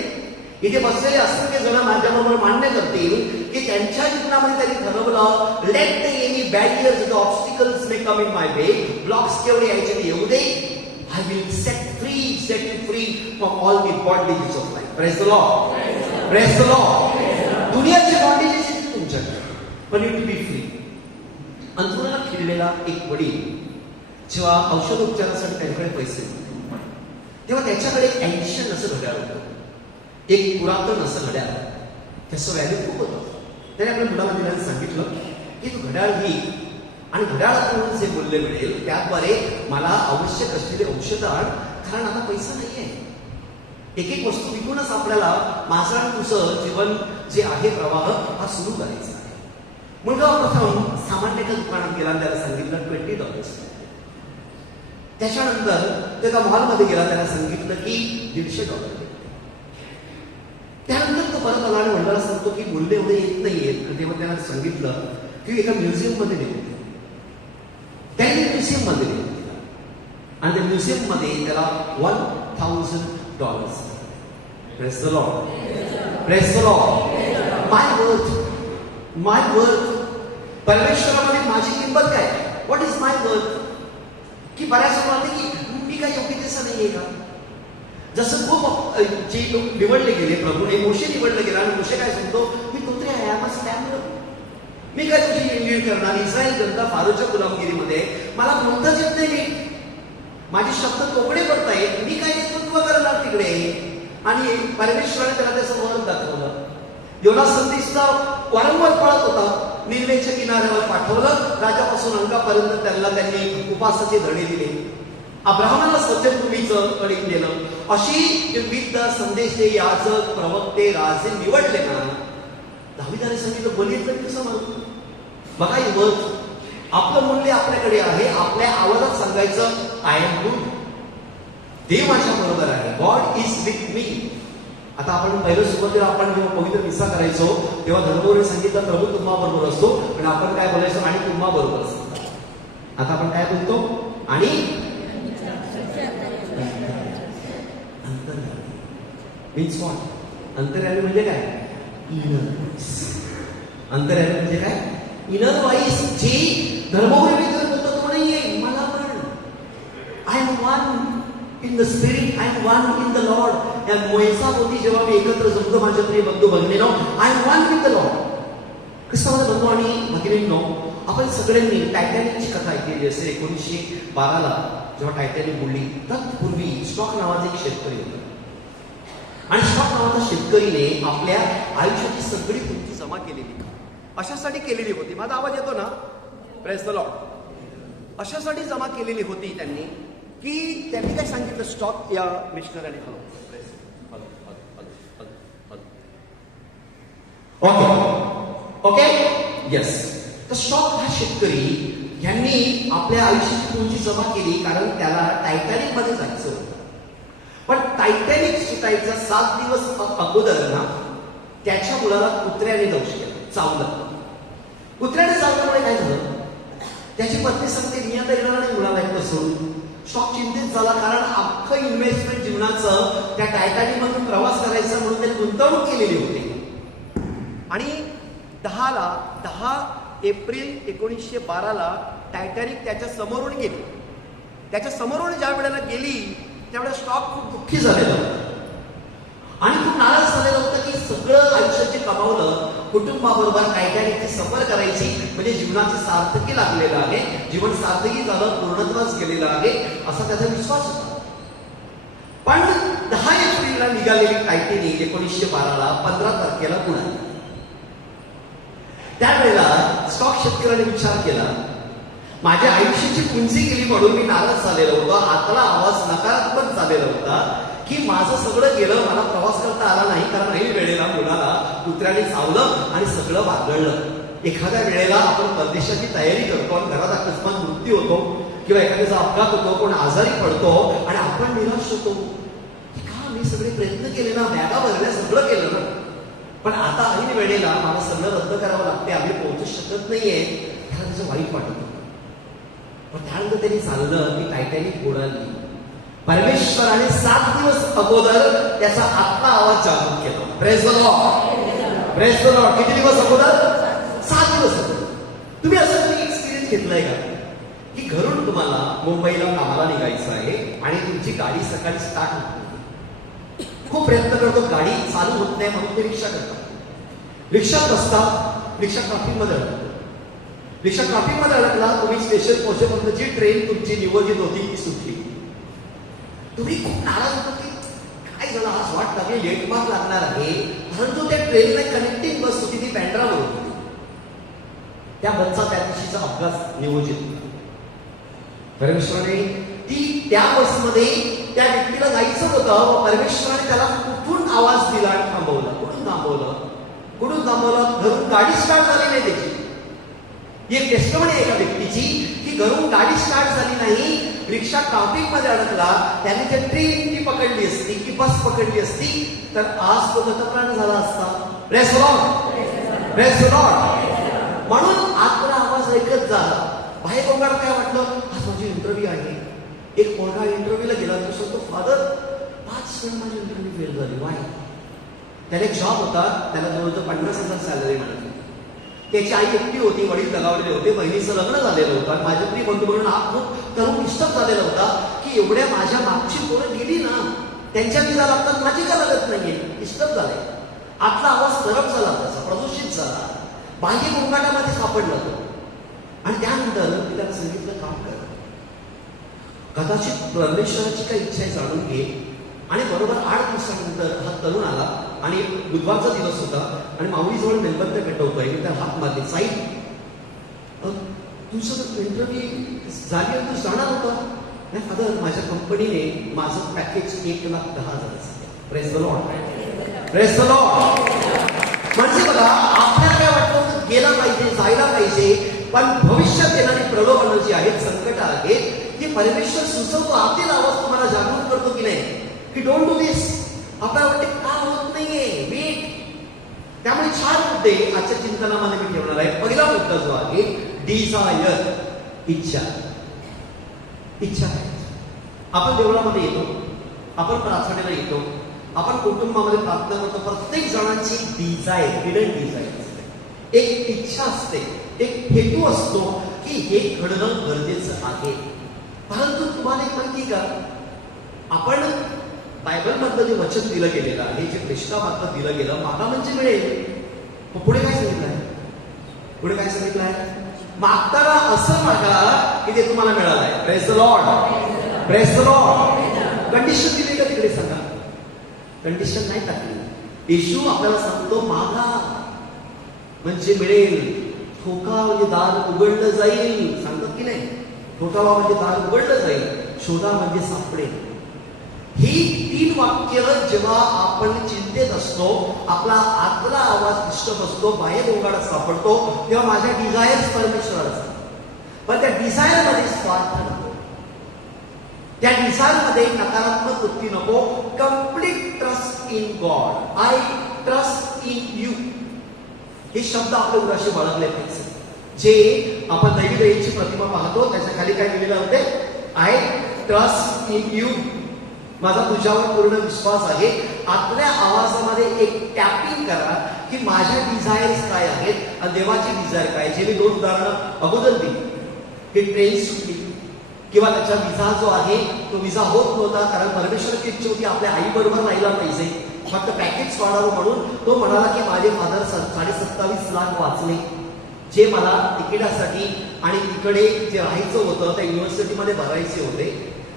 इथे बसलेले असंख्य जण माझ्याबरोबर मान्य करतील की त्यांच्या जीवनामध्ये त्यांनी ठरवलं, let the any barriers, the obstacles may come in my way, blocks केवढे यायचे येऊ दे, I will set you free from all the bondages of life. Praise the Lord. Praise the Lord. दुनियाचे बॉन्डेजेस आहेत तुमच्याकडे, पण यू टू बी फ्री. अंथरुणाला खिळलेला एक वडील जेव्हा औषधोपचारासाठी त्यांच्याकडे पैसे होते, तेव्हा त्याच्याकडे 80 असं घड्याळ होतं, एक पुरातन असं घड्याळ. त्याचं व्हॅल्यू खूप होतं. त्याने आपल्या मुलाला दिल्याने सांगितलं की तू घड्याळ ही आणि घड्याळातून जे मूल्य मिळेल त्याद्वारे मला आवश्यक असलेले औषधं आण, कारण आता पैसा नाहीये. एक एक वस्तू विकूनच आपल्याला माझं आणि तुझं जीवन जे आहे प्रवाह हा सुरू करायचा आहे. मुलगा प्रथम सामान्य एका दुकानात गेला आणि त्याला सांगितलं $20. त्याच्यानंतर तो एका मॉलमध्ये गेला, त्याला सांगितलं की $150. त्यानंतर तो परत आला आणि मंडळाला सांगतो की मूल्य एवढे येत नाहीयेत. तेव्हा त्याला सांगितलं की एका म्युझियम मध्ये नेलं. त्याने म्युझियम मध्ये नेलं आणि त्या म्युझियम मध्ये त्याला $1,000. Praise the Lord. Praise the Lord. My worth. परमेश्वरामध्ये माझी किंमत काय? What is my worth? की बऱ्याच लोकांना की मी काय योग्यतेचा नाहीये का? जसं खूप जे लोक निवडले गेले प्रभूने, मोशे निवडले गेला आणि मोशे काय सांगतो, मी तोत्रे आहे, आय मस्ट स्टँड अप. मी काय तुझी लीड करणार? इस्रायल जनता फारोच्या गुलामगिरीमध्ये मला बोलताच येत नाही. माझे शब्द तोकडे पडतायत, मी काय नेतृत्व करणार तिकडे? आणि परमेश्वराने त्याला त्याचं वळण दाखवलं. योना संदेशचा वारंवार पळत होता, निलवेच्या किनाऱ्यावर पाठवलं, राजापासून अंकापर्यंत त्यांनी उपासाचे धडे दिले. अब्राहमाला सत्यभूमीचं कळीक दिलं. अशी विविध संदेश याजक, प्रवक्ते, राजे निवडले ना. दाविदाने सांगितलं, बलियेत कसं मानतो? बघा ही वर्थ, आपलं मूल्य आपल्याकडे आहे. आपल्या आवाजात सांगायचं, आय एम गुड, देव माझ्या बरोबर आहे, गॉड इज विथ मी. आता आपण पहिलं सुरुवातीला आपण जेव्हा पवित्र मिसा करायचो तेव्हा धर्मगुरूने सांगितलं, प्रभू तुम्हा बरोबर असतो. आणि आपण काय बोलायचो? आणि तुम्हा बरोबर असतो. आता आपण काय बोलतो? आणि अंतर्यामी मीन्स व्हॉट? अंतर्यामी म्हणजे काय? Inner voice. अंतर्यामी म्हणजे काय? Inner voice. जे धर्मगुरू बोलतो तो नाहीये, मला पण I am one in the spirit, I am one in the Lord. या मोयसा होती जेव्हा मी एकत्र जमतो माझ्या प्रिय बंधू भगिनींनो, I am one with the Lord. ख्रिस्तामध्ये बंधू आणि भगिनींनो, आपण सगळ्यांनी टायटॅनिकची कथा ऐकलेली असेल. 1912ला जेव्हा टायटॅनिक बुडली, तत्पूर्वी स्टॉक नावाचा एक शेतकरी होता. आणि स्टॉक नावाच्या शेतकरीने आपल्या आयुष्याची सगळी पुंजी जमा केलेली, अशासाठी केलेली होती. माझा आवाज येतो ना? Praise the Lord. अशासाठी जमा केलेली होती त्यांनी, की त्यांनी काय सांगितलं, स्टॉक या मिशनरीने ओके येस. तर स्टॉक हा शेतकरी यांनी आपल्या आयुष्याची पुंजी जमा केली, कारण त्याला टायटॅनिक मध्ये जायचं होतं. पण टायटॅनिक सुटायचा 7 दिवस अगोदर ना त्याच्या मुलाला कुत्र्याने दंश केला, चावलं. कुत्र्याने चावल्यामुळे काय झालं? त्याची पत्नी सांगते, मी आता येणार नाही मुलाला एक सोडून. स्टॉक चिंतित झाला, कारण अख्खं इन्व्हेस्टमेंट जीवनाचं त्या टायटॅनिक मधून प्रवास करायचा म्हणून त्यांनी गुंतवणूक केलेली होती. आणि 10 एप्रिल 1912ला टायटॅनिक त्याच्या समोरून गेली. त्याच्या समोरून ज्या वेळेला गेली त्यावेळेला स्टॉक खूप दुःखी झालेला होता आणि खूप नाराज झालेला होता, की सगळं आयुष्य जे कमावलं, कुटुंबाबरोबर टायटॅनिकची सफर करायची म्हणजे जीवनाची सार्थकी लागलेलं आहे, जीवन सार्थकी झालं, पूर्णत्वास गेलेलं आहे असा त्याचा विश्वास होता. पण 10 एप्रिलला निघालेली टायटॅनिक 1912ला 15 तारखेला पुण्यात. त्यावेळेला स्टॉक शेतकऱ्याने विचार केला, माझ्या आयुष्याची पुंजी गेली म्हणून मी नाराज झालेलो होतो, आतला आवाज नकारात्मक झालेला होता, की माझं सगळं गेलं, मला प्रवास करता आला नाही, कारण ऐन वेळेला मुलाला कुत्र्याने चावलं आणि सगळं वागळलं. एखाद्या वेळेला आपण परदेशाची तयारी करतो आणि घरात अकस्मात मृत्यू होतो किंवा एखाद्याचा अपघात होतो, कोण आजारी पडतो आणि आपण निराश होतो, की का मी सगळे प्रयत्न केले ना, बॅगा भरल्या, सगळं केलं ना, पण आता ऐन वेळेला मला सगळं रद्द करावं लागते, आम्ही पोहोचू शकत नाहीये, त्याला त्याचं वाईट वाटत. पण त्यानंतर त्यांनी चाललं की टायटॅनिक बुडाली. परमेश्वराने 7 दिवस अगोदर त्याचा आत्मा आवाज जागृत केला. Praise the Lord. Praise the Lord. किती दिवस अगोदर? 7 दिवस अगोदर. तुम्ही असं कधी एक्सपिरियन्स घेतलाय का, की घरून तुम्हाला मुंबईला कामाला निघायचं आहे आणि तुमची गाडी सकाळी स्टार्ट होत नाही, खूप प्रयत्न करतो, गाडी चालू होत नाही, म्हणून ते रिक्षा करतात. रिक्षात बसता, रिक्षा ट्रॅफिकमध्ये अडकतो. रिक्षा ट्रॅफिकमध्ये अडकला, तुम्ही स्टेशन पोहोचेपर्यंत जी ट्रेन तुमची नियोजित होती ती सुटली. तुम्ही खूप नाराज होतो, की काय झालं, आज वाट लागली, लेट मार्क लागणार आहे, परंतु त्या ट्रेनला कनेक्टिंग बस होती ती बँड्रावर होती. त्या बसचा त्या दिवशी परीक्षेचा अभ्यास नियोजित केला. परमेश्वराने त्या बसमध्ये त्या व्यक्तीला जायचं होतं. परमेश्वराने त्याला कुठून आवाज दिला आणि थांबवला. कुठून थांबवलं? घरून गाडी स्टार्ट झाली नाही त्याची. एक टेस्टमनी एका व्यक्तीची की घरून गाडी स्टार्ट झाली नाही, रिक्षा ट्रॅफिक मध्ये अडकला. त्याने ते ट्रेन ती पकडली असती की बस पकडली असती तर आज तो गतप्राण झाला असता. Praise the Lord, praise the Lord. म्हणून आतला आवाज ऐकत जा. बाहेर गोंगाट काय वाटलं? आज माझी इंटरव्ह्यू आहे. एक मुलगा इंटरव्ह्यूला गेला तो सांगतो, फादर 5 वेळा माझी इंटरव्ह्यू फेल झाली. वाय? त्याला एक जॉब होता, त्याला जवळजवळ 50,000 सॅलरी मिळाली. त्याची आई एकटी होती, वडील दगावलेले होते, बहिणीचं लग्न झालेलं होतं. माझ्या प्रिय बंधू म्हणून हा खूप तरुण डिस्टर्ब झालेला होता की एवढ्या माझ्या मागची पोरं गेली ना, त्यांच्या विजा लागतात, माझी का लागत नाहीये. डिस्टर्ब झाले. आतला आवाज खराब झाला, त्याचा प्रदूषित झाला, बाह्य गोंगाटामध्ये सापडला तो. आणि त्यानंतर मी त्याला सांगितलं, काम कर, कदाचित परमेश्वराची काय इच्छा आहे जाणून घे. आणि बरोबर 8 दिवसानंतर हा तरुण आला आणि बुधवारचा दिवस होता आणि माऊलीजवळ मेलबंद पेटवतोय. मी त्याला हात मारले, साईड तुझं इंटरव्ह्यू झाली आणि तू जाणार होता. नाही फादर, माझ्या कंपनीने माझं package 1,10,000. Praise the Lord, praise the Lord. म्हणजे बघा, आपल्याला काय वाटतं गेला पाहिजे, जायला पाहिजे, पण भविष्यात येणारी प्रलोभनं जी आहेत, संकट आहेत, ती परमेश्वर सुचवतो. आतील आवाज तुम्हाला जागरूक करतो की नाही की डोंट डू दिस. आपल्याला वाटते का होत नाहीये, वेट. त्यामुळे 4 मुद्दे आजच्या चिंतनामध्ये मी ठेवणार आहे. पहिला मुद्दा जो आहे डिझायर, इच्छा. इच्छा काय? आपण देवळामध्ये येतो, आपण प्रार्थनेला येतो, आपण कुटुंबामध्ये प्रार्थना करतो. प्रत्येक जणांची डिझायर, हिडन डिझायर असते, एक इच्छा असते, एक हेतू असतो की हे घडणं गरजेचं आहे. परंतु तुम्हाला एक माहिती का, आपण बायबलमधलं जे वचन दिलं गेलेलं आहे, जे प्रेषकामार्फत दिलं गेलं, मागा म्हणजे मिळेल. पुढे काय सांगितलंय? पुढे काय सांगितलंय? मागताना असं मागा की ते तुम्हाला मिळालंय. Praise the Lord, praise the Lord. Condition दिली का तिकडे सांगा? कंडिशन नाही टाकली. येशू आपल्याला सांगतो मागा म्हणजे मिळेल. ठोका म्हणजे दार उघडलं जाईल. सांगतात की नाही? ठोकावा म्हणजे दार उघडलं जाईल, शोधा म्हणजे सापडेल. ही 3 वाक्य जेव्हा आपण चिंतेत असतो, आपला आतला आवाज डिस्टर्ब असतो, बाह्य गोंगाटात सापडतो, तेव्हा माझ्या डिझायर्स परमेश्वराला असतात. पण त्या डिझायर मध्ये स्वार्थ नको, त्या डिझायर मध्ये नकारात्मक वृत्ती नको. Complete trust in God. I trust in you. हे शब्द आपल्या उराशी बाळगले पाहिजे. जे आपण दैवी प्रतिमा पाहतो त्याच्या खाली काय लिहिलेलं होते? I trust in you. माझा तुझ्यावर पूर्ण विश्वास आहे. आतल्या आवाजामध्ये एक टॅपिंग करा की माझ्या डिझायर्स काय आहेत आणि देवाची डिझायर काय. जे मी 2 उदाहरणं अगोदर दिली की ट्रेन सुटली किंवा त्याचा विजा जो आहे तो विजा होत नव्हता, कारण परमेश्वराची इच्छा होती आपल्या आई बरोबर राहिला पाहिजे, फक्त पॅकेज वाढावं म्हणून. तो म्हणाला की माझे फादर 27.5 लाख वाचले, जे मला तिकिटासाठी आणि तिकडे जे राहायचं होतं त्या युनिव्हर्सिटीमध्ये भरायचे होते.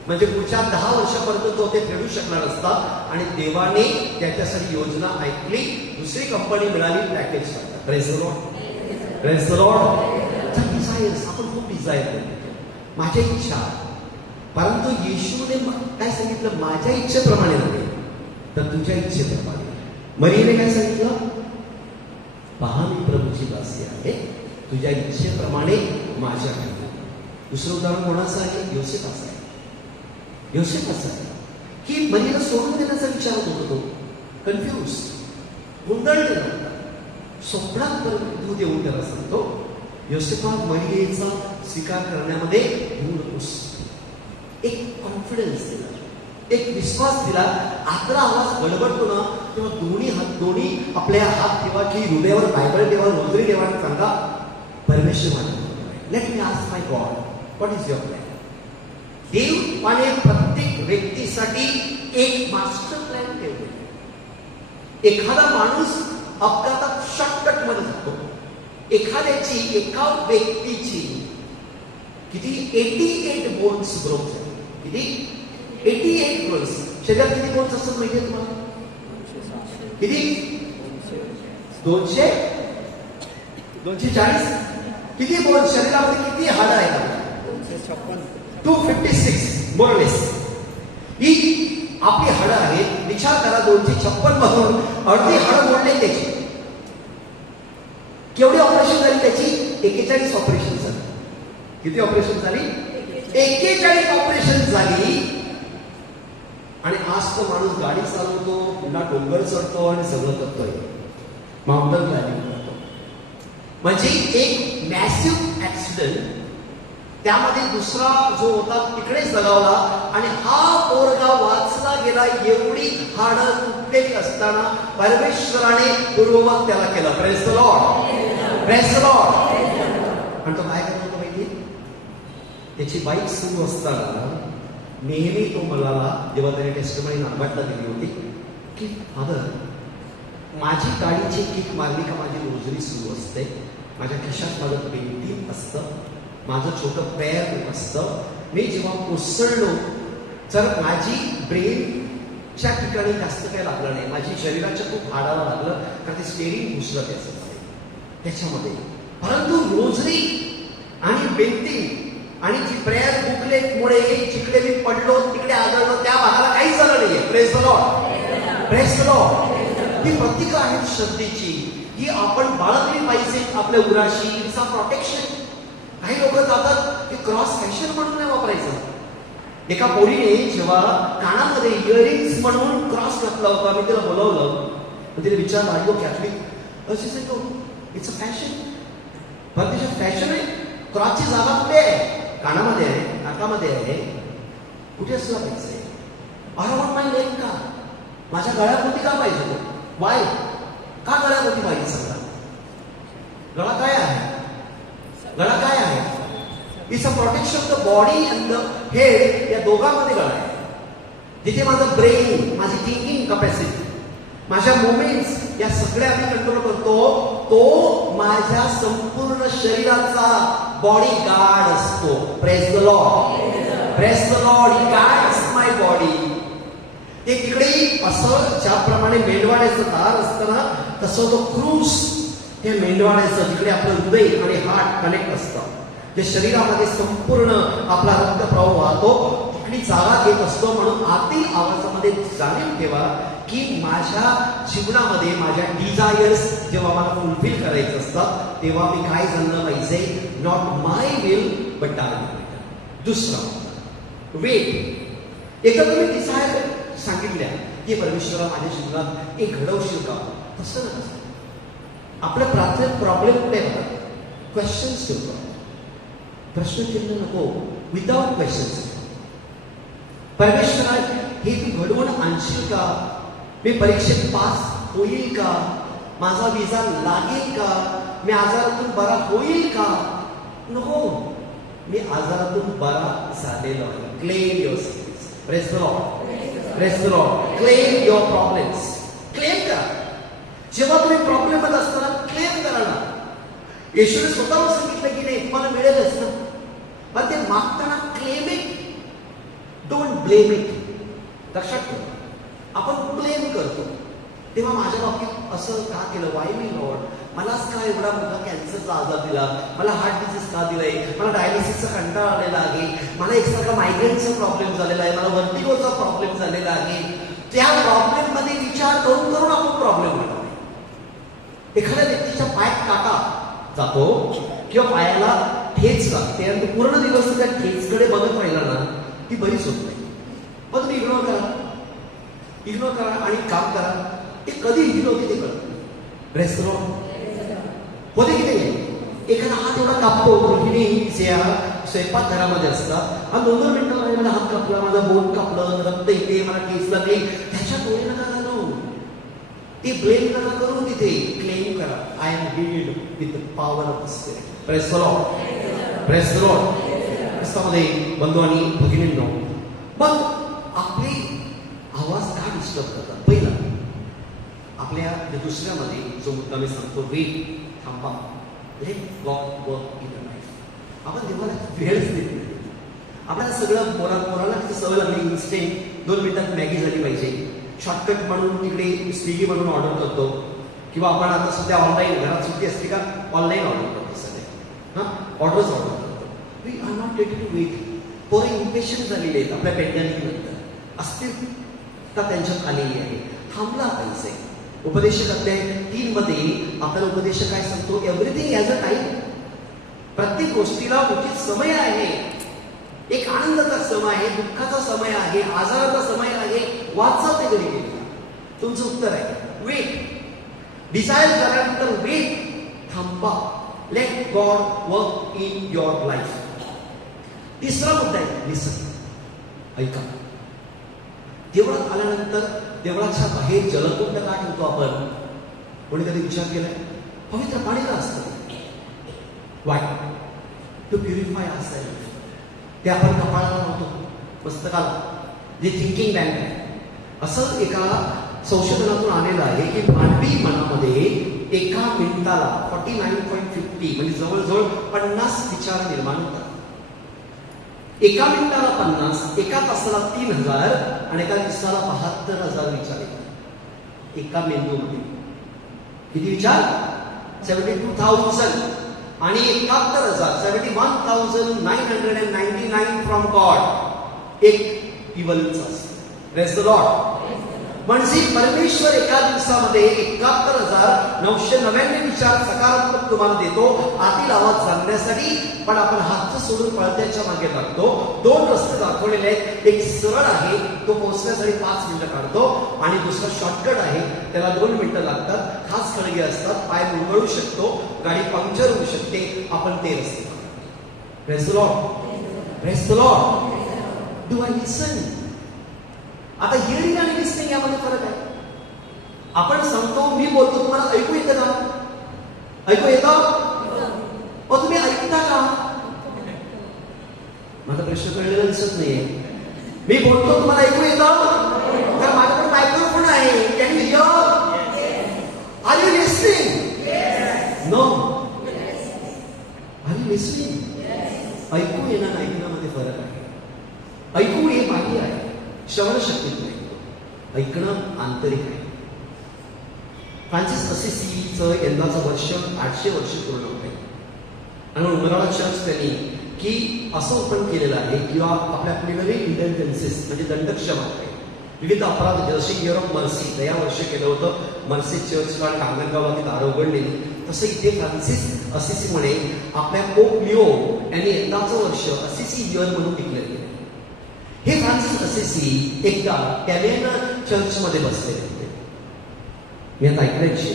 म्हणजे पुढच्या 10 वर्षापर्यंत तो ते फेडू शकणार असता. आणि देवाने त्याच्यासाठी योजना ऐकली, दुसरी कंपनी मिळाली, package. Praise the Lord, praise the Lord. Desires आपण खूप डिझायर करतो, माझ्या इच्छा. परंतु येशूने काय सांगितलं? माझ्या इच्छेप्रमाणे नव्हे तर तुझ्या इच्छेप्रमाणे. मरीने काय सांगितलं? पहा मी प्रभूची दासी आहे, तुझ्या इच्छेप्रमाणे माझ्या. दुसरं उदाहरण कोणाचं आहे? योसेफाचं आहे. योसेफाचं आहे की मरीला सोडून देण्याचा विचार होत होतो. कन्फ्युज, गोंधळलेला होता. स्वप्नात दूध येऊन त्याला सांगतो, योसेफा मरियेचा स्वीकार करण्यामध्ये येऊ नकोस. एक कॉन्फिडन्स दिला, एक विश्वास दिला. आतला आवाज गडबडतो ना तेव्हा दोन्ही आपल्या हात ठेवा की हृदयावर बायबल ठेवा, रोजरी ठेवा आणि सांगा, परमेश्वर माझ्या, let me ask my God what is your plan. देवाने प्रत्येक व्यक्तीसाठी एक मास्टर प्लॅन ठेवले. एखादा माणूस अपघातात शॉर्टकट मध्ये जातो. एका व्यक्तीची किती 88 बोन्स ब्रोक झाले. किती? 88 बोन्स. शरीरात किती बोन्स असतात माहितीये तुम्हाला? किती? 240 किती बोन शरीरामध्ये किती हाडं आहेत? 256 मोरलेस. ही आपली हाडं आहेत. विचार करा 256 मधून अर्धी हाडं मोडले त्याची. केवढी ऑपरेशन झाली त्याची? 41 ऑपरेशन झाली. किती ऑपरेशन झाली? 41 ऑपरेशन झाली. आणि आज तो माणूस गाडी चालवतो, पुन्हा डोंगर चढतो आणि सगळं करतोय. माउंटन क्लाइम्बिंग करतो. म्हणजे एक मॅसिव्ह ऍक्सिडेंट, त्यामध्ये दुसरा जो होता तिकडेच दगावला आणि हा पोरगा वाचला गेला. एवढी हाडं तुटलेली असताना परमेश्वराने पूर्ववत त्याला केलं. Praise the Lord, praise the Lord. आणि तो काय करत होता माहिती? त्याची बाईक सुरू असताना नेहमी तो म्हणाला, जेव्हा त्याने टेस्टमनी नाबाटला दिली होती, की फादर, माझी गाडीची किक मारली का माझी रोजरी सुरू असते, माझ्या खिशात माझं पेंटिंग असतं, माझं छोटं प्रेयर बुक असतं. मी जेव्हा कोसळलो तर माझी ब्रेनच्या ठिकाणी जास्त काही लागलं नाही, माझी शरीराच्या खूप हाडाला लागलं, कारण ते स्टेरिंग घुसलं त्याच्यामध्ये. परंतु रोजरी आणि पेंटिंग आणि जी प्रेयर बुकलेट मुळे जिकडे मी पडलो तिकडे आदळलो त्या भागाला काहीच झालं नाहीये. Praise the Lord, praise the lord. ही प्रतिका आहे श्रद्धेची, ही आपण बाळगली पाहिजे आपल्या उराशी. It's a protection. काही लोक जातात की क्रॉस फॅशन म्हणून नाही वापरायचं. एका पोरीने जेव्हा कानामध्ये इयरिंग्स म्हणून क्रॉस घातला होता, मी तिला बोलवलं, तिने विचारलं, are you Catholic? It's a fashion. पण त्याच्यात फॅशन आहे. क्रॉसची जागा कुठे आहे? कानामध्ये आहे, नाकामध्ये आहे, कुठे असला पाहिजे? अराउंड माय नेक का? माझ्या गळ्याभोवती का पाहिजे? वाय? का गळ्याभोवती पाहिजे? सगळा गळा काय आहे? गळा काय आहे? It's a protection of the body and the head. या दोघांमध्ये गळा आहे. जिथे माझं ब्रेन, माझी थिंकिंग कॅपॅसिटी, माझ्या मोमेंट्स या सगळ्या मी कंट्रोल करतो, तो माझ्या संपूर्ण शरीराचा बॉडी गार्ड असतो. Praise the Lord, praise the lord. He guards my body. ते तिकडे असं ज्याप्रमाणे मेंढवाड्याचं दार असतं ना, तसं तो क्रूस त्या मेंढवाड्याचं तिकडे आपलं हृदय आणि हार्ट कनेक्ट असतं. जे शरीरामध्ये संपूर्ण आपला रक्तप्रवाह वाहतो तिकडे जागा घेत असतो. म्हणून आतील आवाजामध्ये जाणीव ठेवा की माझ्या जीवनामध्ये माझ्या डिझायर्स जेव्हा मला फुलफिल करायचं असतं तेव्हा मी काय झालं पाहिजे? Not my will but I will. दुसरं वेट. एकदा तुम्ही डिझायर सांगितल्या की परमेश्वरा माझ्या जीवनात एक घडवशील का? तसं नसतं. आपल्या प्राथमिक प्रॉब्लेम कुठे बघा? क्वेश्चन्स ठेवतो. प्रश्न चिन्ह नको. Without questions. परमेश्वरा हे तू घडवून आणशील का? मी परीक्षेत पास होईल का? माझा विजा लागेल का? मी आजारातून बरा होईल का? नको. मी आजारातून बरा झालेलो आहे. Claim your sickness. Praise the Lord, praise the lord. Claim your problems. Claim करा. जेव्हा तुम्ही प्रॉब्लेम मध्ये असताना क्लेम करा ना. येशूने स्वतःहून सांगितलं की नाही तुम्हाला मिळेलच ना, पण ते मागताना claim it, don't blame it. लक्षात ठेवा. आपण ब्लेम करतो तेव्हा माझ्या बाबतीत असं का केलं? वाय मी लॉर्ड? मलाच का एवढा मोठा कॅन्सरचा आजार दिला? मला हार्ट डिसीज का दिलाय? मला डायलिसिसचा कंटाळा आलेला आहे. मला एकसारखा मायग्रेनचा प्रॉब्लेम झालेला आहे. मला वर्टिगोचा प्रॉब्लेम झालेला आहे. त्या प्रॉब्लेम मध्ये विचार करून करून आपण प्रॉब्लेम होतो. एखाद्या व्यक्तीच्या पायात काटा जातो किंवा पायाला ठेच लागते आणि तो पूर्ण दिवस त्या ठेचकडे बघत राहिला ना, ती बरीच होत नाही. मग तुम्ही इग्नोर करा, इग्नोर करा आणि काम करा. ते कधी इग्नोर होते ते कळत. रेस्टॉरंट होते की नाही? एखादा हात एवढा कापतो, गृहिणी ज्या स्वयंपाकघरामध्ये असतात, आणि 2-2 मिनिटं मला हात कापला, माझा बोट कापलं, रक्त येते, मला ठेच लागली, त्याच्या डोळे नका घालू. ती ब्लेम नका करू. तिथे क्लेम करा. I am healed with the power of the spirit. Praise the Lord, praise the Lord. ख्रिस्तामध्ये बंधू आणि भगिनींनो, मग आपले आवाज का डिस्टर्ब करतात? पहिला आपल्या दुसऱ्यामध्ये जो मुद्दा मी सांगतो, वेट, थांबा, let God work in your life. आपण देवाला वेळच देत नाही. आपल्याला सगळं पोराला सवय लागली, इन्स्टंट 2 मिनिटात मॅगी झाली पाहिजे, शॉर्टकट म्हणून तिकडे स्विगी म्हणून ऑर्डर करतो, किंवा आपण आता सध्या ऑनलाईन, घरात सुट्टी असते का ऑनलाईन ऑर्डर करतो. सध्या ऑर्डर करतो. We are not ready to wait. पोरं इम्पेशंट झालेले आहेत आपल्या पेंडॅमिक नंतर. अस्थिरता त्यांच्यात आलेली आहे. थांबला पाहिजे. उपदेशक अध्याय 3 मध्ये आपल्याला उपदेशक काय सांगतो? Everything has a time. प्रत्येक गोष्टीला उचित समय आहे. एक आनंदाचा समय आहे, दुःखाचा समय आहे, आजाराचा समय आहे, वाचा ते घरी गेला. तुमचं उत्तर आहे वेट. डिसाईड झाल्यानंतर वेट, थांबा. Let God work in your life. तिसरा मुद्दा आहे लिसन. ऐका. देवळात आल्यानंतर देवळाच्या बाहेर जलकुंड का ठेवतो आपण? कोणी कधी विचार केलाय? पवित्र पाणी का असतं? वाय? To purify ourselves. ते आपण कपाळाला लावतो, मस्तकाला, जे थिंकिंग बँक आहे. असं एका संशोधनातून आलेलं आहे की मानवी मनामध्ये एका मिनिटाला 49.50 म्हणजे जवळजवळ 50 विचार निर्माण होतात. एका मिनिटाला 50, एका तासाला 3000 आणि एका दिवसाला 72,000 विचार येतात. एका मेंदूमध्ये किती विचार? 72,000 आणि 71,000 71,999 फ्रॉम गॉड. एक इव्हलचा असतो. Praise the Lord. म्हणजे परमेश्वर एका दिवसामध्ये 71,999 विचार सकारात्मक तुम्हाला देतो आतील आवाज जाणण्यासाठी. पण आपण हात सोडून पळत्याच्या मागे लागतो. 2 रस्ते दाखवलेले आहेत. एक सरळ आहे, तो पोहोचण्यासाठी 5 मिनिटं काढतो, आणि दुसरा शॉर्टकट आहे, त्याला 2 मिनिटं लागतात. खास खळगे असतात, पाय मुरगळू शकतो, गाडी पंक्चर होऊ शकते. आपण ते रस्ते. Praise the Lord. Praise the Lord. Do I listen? आता हिअरिंग आणि लिसनिंग यामध्ये फरक आहे. आपण सांगतो, मी बोलतो, तुम्हाला ऐकू येतं का? ऐकू येतं? मग तुम्ही ऐकता का? माझा प्रश्न कळलेला दिसत नाहीये. मी बोलतो, तुम्हाला ऐकू येतं? तर माझ्याकडे मायक्रोफोन आहे. Can you hear? Are you listening? No. Are you listening? ऐकू येणं आणि ऐकण्यामध्ये फरक आहे. ऐकू हे बाह्य आहे, श्रवणशक्तीतून ऐकतो. ऐकणं आंतरिक आहे. फ्रान्सिस असिसीचं यंदाचं वर्ष 800 वर्ष पूर्ण होत आहे. आणि उमराळा चर्च त्यांनी की असं ओपन केलेलं आहे किंवा आपल्या प्रिव्हिलेज इंटेलिजन्सेस म्हणजे दंडक्षमा आहे. विविध अपराध जसे इयर ऑफ मर्सी दया वर्ष केलं होतं. मर्सी चर्च कारण कांगणगावला ती दारं उघडलेली. तसं इथे फ्रान्सिस असिसी म्हणे आपल्या पोप लिओ यांनी यंदाचं वर्ष असिसी इयर म्हणून डिक्लेअर केलं. हे फ्रान्सिस असिसी एकदा कॅलेना चर्चमध्ये बसलेले होते. मी आता ऐकायचे.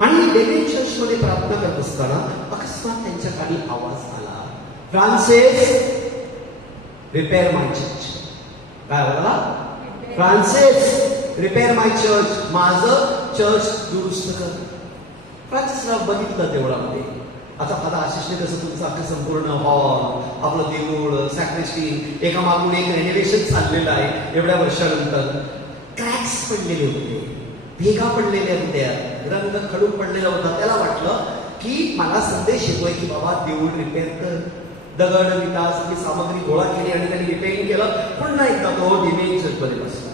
आणि डेव्हिड चर्चमध्ये प्रार्थना करत असताना अकस्मात त्यांच्या खाली आवाज आला, फ्रान्सिस रिपेअर माय चर्च. काय आवाज आला? फ्रान्सिस रिपेअर माय चर्च. माझं चर्च दुरुस्त कर. फ्रान्सिसला बघितलं देवळामध्ये. आता आता आशिषने कसं तुमचं अख्खं संपूर्ण हॉल, आपलं देऊळ, सॅक्रिस्टी एका मागून एक रेनोव्हेशन चाललेलं आहे. एवढ्या वर्षानंतर क्रॅक्स पडलेले होते, भेगा पडलेल्या होत्या, रंग खडून पडलेला होता. त्याला वाटलं की मला संदेश येतोय की बाबा देऊळ रिपेअर कर. दगड विटा सगळी सामग्री गोळा केली आणि त्यांनी रिपेअरिंग केलं. पुन्हा एकदा तो डिव्हाइन चर्चमध्ये बसला.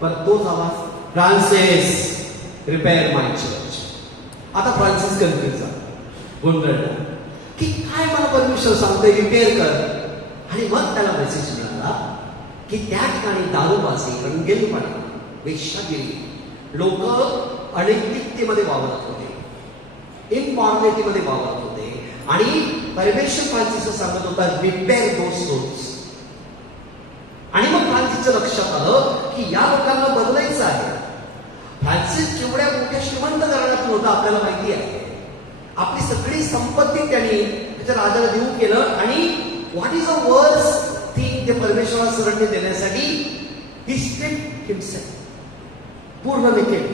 पण तोच आवाज, फ्रान्सिस रिपेअर माय चर्च. आता फ्रान्सिस कन्फ्युज झाला, गोंधळला की काय मला परमेश्वर सांगतोय रिपेअर कर. आणि मग त्याला मेसेज मिळाला की त्या ठिकाणी दारूबाजी, रंगेलपणा, वेश्यागिरी, लोक अनैतिकतेमध्ये वावरत होते, इनमॉरलिटीमध्ये वावरत होते. आणि परमेश्वर फ्रान्सिस सांगत होता रिपेअर दोज सोल्स. आणि मग फ्रान्सिसच्या लक्षात आलं की या लोकांना बदलायचं आहे. फ्रान्सिस केवढ्या मोठ्या श्रीमंत घराण्यातून होता आपल्याला माहिती आहे. आपली सगळी संपत्ती त्यांनी त्याच्या राजाला देऊ केलं. आणि what is a worst thing ते परमेश्वराला सरण्य देण्यासाठी ही स्ट्रिप्ड हिमसेल्फ. पूर्ण निकेड,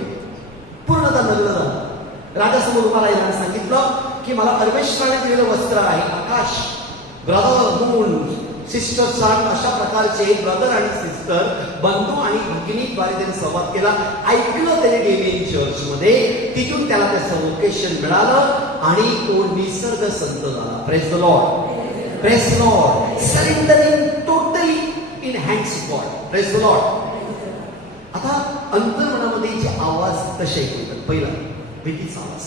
पूर्णतः नग्न झाला. राजासमोर उभा राहिला आणि सांगितलं की मला परमेश्वराने दिलेलं वस्त्र आहे. आकाश, ब्रदर, मून, सिस्टर, सन अशा प्रकारचे ब्रदर आणि सिस्टर, बंधू आणि भगिनीद्वारे त्यांनी संवाद केला. ऐकलं त्याने डेव्हिन चर्चमध्ये. तिथून त्याला त्याचं वोकेशन मिळालं आणि तो निसर्ग संत झाला. Praise the Lord. Praise the Lord. Surrendering totally in hands of God. Praise the Lord. आता अंतर्मनामध्ये जे आवाज कसे येतात? पहिला भीतीचा आवाज.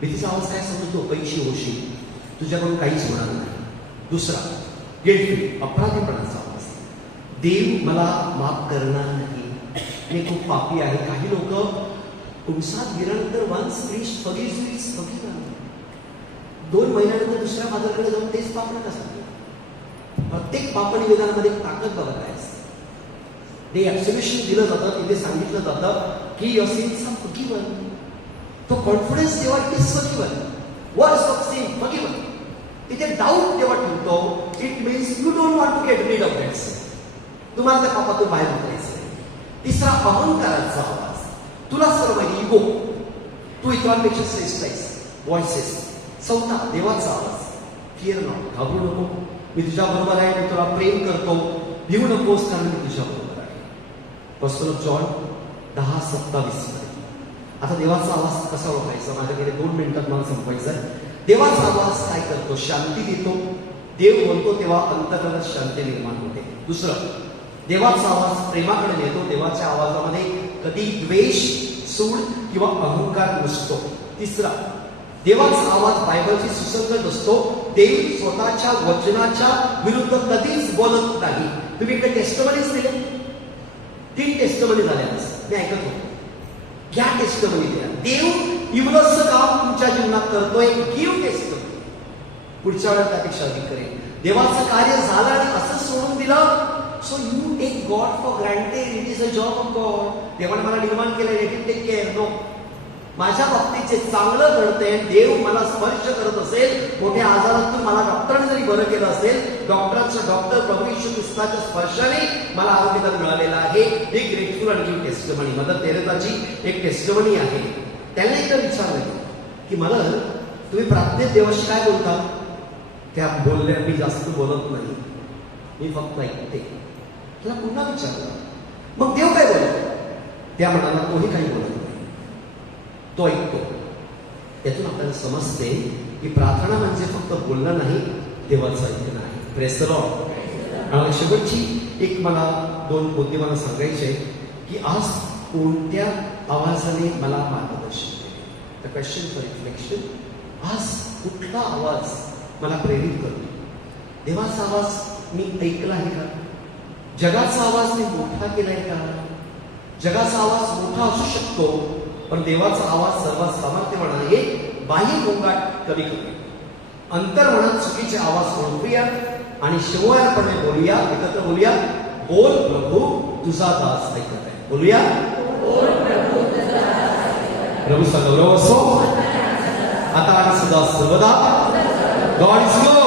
भीतीचा आवाज काय सांगतो? पैशी होशील, तुझ्याकडून काहीच होणार नाही. दुसरा गिल्ट, अपराधीपणाचा आवाज. देव मला माफ करणार नाही, मी खूप पापी आहे. काही लोक पुरुषात गेल्यानंतर once priest forgives you is forgiven, 2 महिन्यानंतर दुसऱ्या फादरकडे जाऊन तेच पाप नका सांगू. प्रत्येक पाप निवेदनामध्ये ताकद बघत आहे. ते ऍब्सोल्युशन दिलं जातं, तिथे सांगितलं जातं की युअर सिन्स आर फॉरगिव्हन. तो कॉन्फिडन्स जेव्हा it is forgiven, words of sin forgiven, तिथे डाऊट जेव्हा ठेवतो, it means you don't want to get rid of that sin. तुम्हाला त्या पापातून बाहेर उतरायचं. तिसरा अहंकाराचा आवाज. तुला सर्व इगो, तू इतरांपेक्षा श्रेष्ठ आहेस, व्हॉइसेस. चौथा देवाचा आवाज. फिअर नॉट, घाबरू नको, मी तुझ्या बरोबर आहे, मी तुला प्रेम करतो, भिवू नकोस कारण मी तुझ्या बरोबर आहे. गॉस्पेल ऑफ जॉन 10:27 मध्ये. आता देवाचा आवाज कसा ओळखायचा? माझ्याकडे 2 मिनिटात मला संपवायचं आहे. देवाचा आवाज काय करतो? शांती देतो. देव बोलतो तेव्हा अंतकरणात शांती निर्माण होते. दुसरं, देवाचा आवाज प्रेमाकडे नेतो. देवाच्या आवाजामध्ये कधी द्वेष, सूड किंवा अहंकार नसतो. तिसरा, देवाचा आवाज बायबलशी सुसंगत असतो. देव स्वतःच्या वचनाच्या विरुद्ध कधीच बोलत नाही. तुम्ही इकडे टेस्टमनीज दिले, 3 टेस्टमनी झाल्या, मी ऐकत होतो. घ्या टेस्टमनी द्या. देव इवलंच काम तुमच्या जीवनात करतोय, गिव्ह टेस्टमनी. पुढच्या वेळेला त्यापेक्षा अधिक करेल. देवाचं कार्य झालं आणि असं सोडून दिलं, so you take God for granted. It is a job of God. देवाने मला निर्माण केलं, let him take care. No, माझ्या बाबतीत जे चांगलं घडतंय, देव मला स्पर्श करत असेल, मोठ्या आजारातून मला डॉक्टरने जरी बरं केलं असेल, डॉक्टर प्रभू येशू ख्रिस्ताच्या स्पर्शाने मला आरोग्यदान मिळालेलं आहे. एक ग्रेटफुल आणि गिव्ह टेस्टमनी. मदर तेरेसाची एक टेस्टमनी आहे. त्याने एकदा विचारलं की मला तुम्ही प्रार्थनेत देवाशी काय बोलता? त्या बोलल्या, मी जास्त बोलत नाही, मी फक्त ऐकते. त्याला पुन्हा विचारलं, मग देव काय बोलतो? त्या म्हणाला, तोही काही बोलत नाही, तो ऐकतो. यातून आपल्याला समजते की प्रार्थना म्हणजे फक्त बोलणं नाही, देवाचं ऐकणं आहे. Praise the Lord. आणि शेवटची एक मला 2 मुद्दे मला सांगायचे की आज कोणत्या आवाजाने मला मार्गदर्शन केले. The question for reflection. आज कुठला आवाज मला प्रेरित करतो? देवाचा आवाज मी ऐकला आहे का? जगाचा आवाज मी मोठा केलाय का? जगाचा आवाज मोठा असू शकतो, पण देवाचा आवाज सर्वात सामर्थ्यवान आहे. बाह्य गोंगाट कमी कमी, अंतर्मनात चुकीचे आवाज ओळखूया आणि शिवयापणे बोलूया. एकत्र बोलूया, बोल प्रभू तुझा दास ऐकत आहे. बोलूया, प्रभूचा गौरव असो आता आणि सदा सर्वदा. God is good.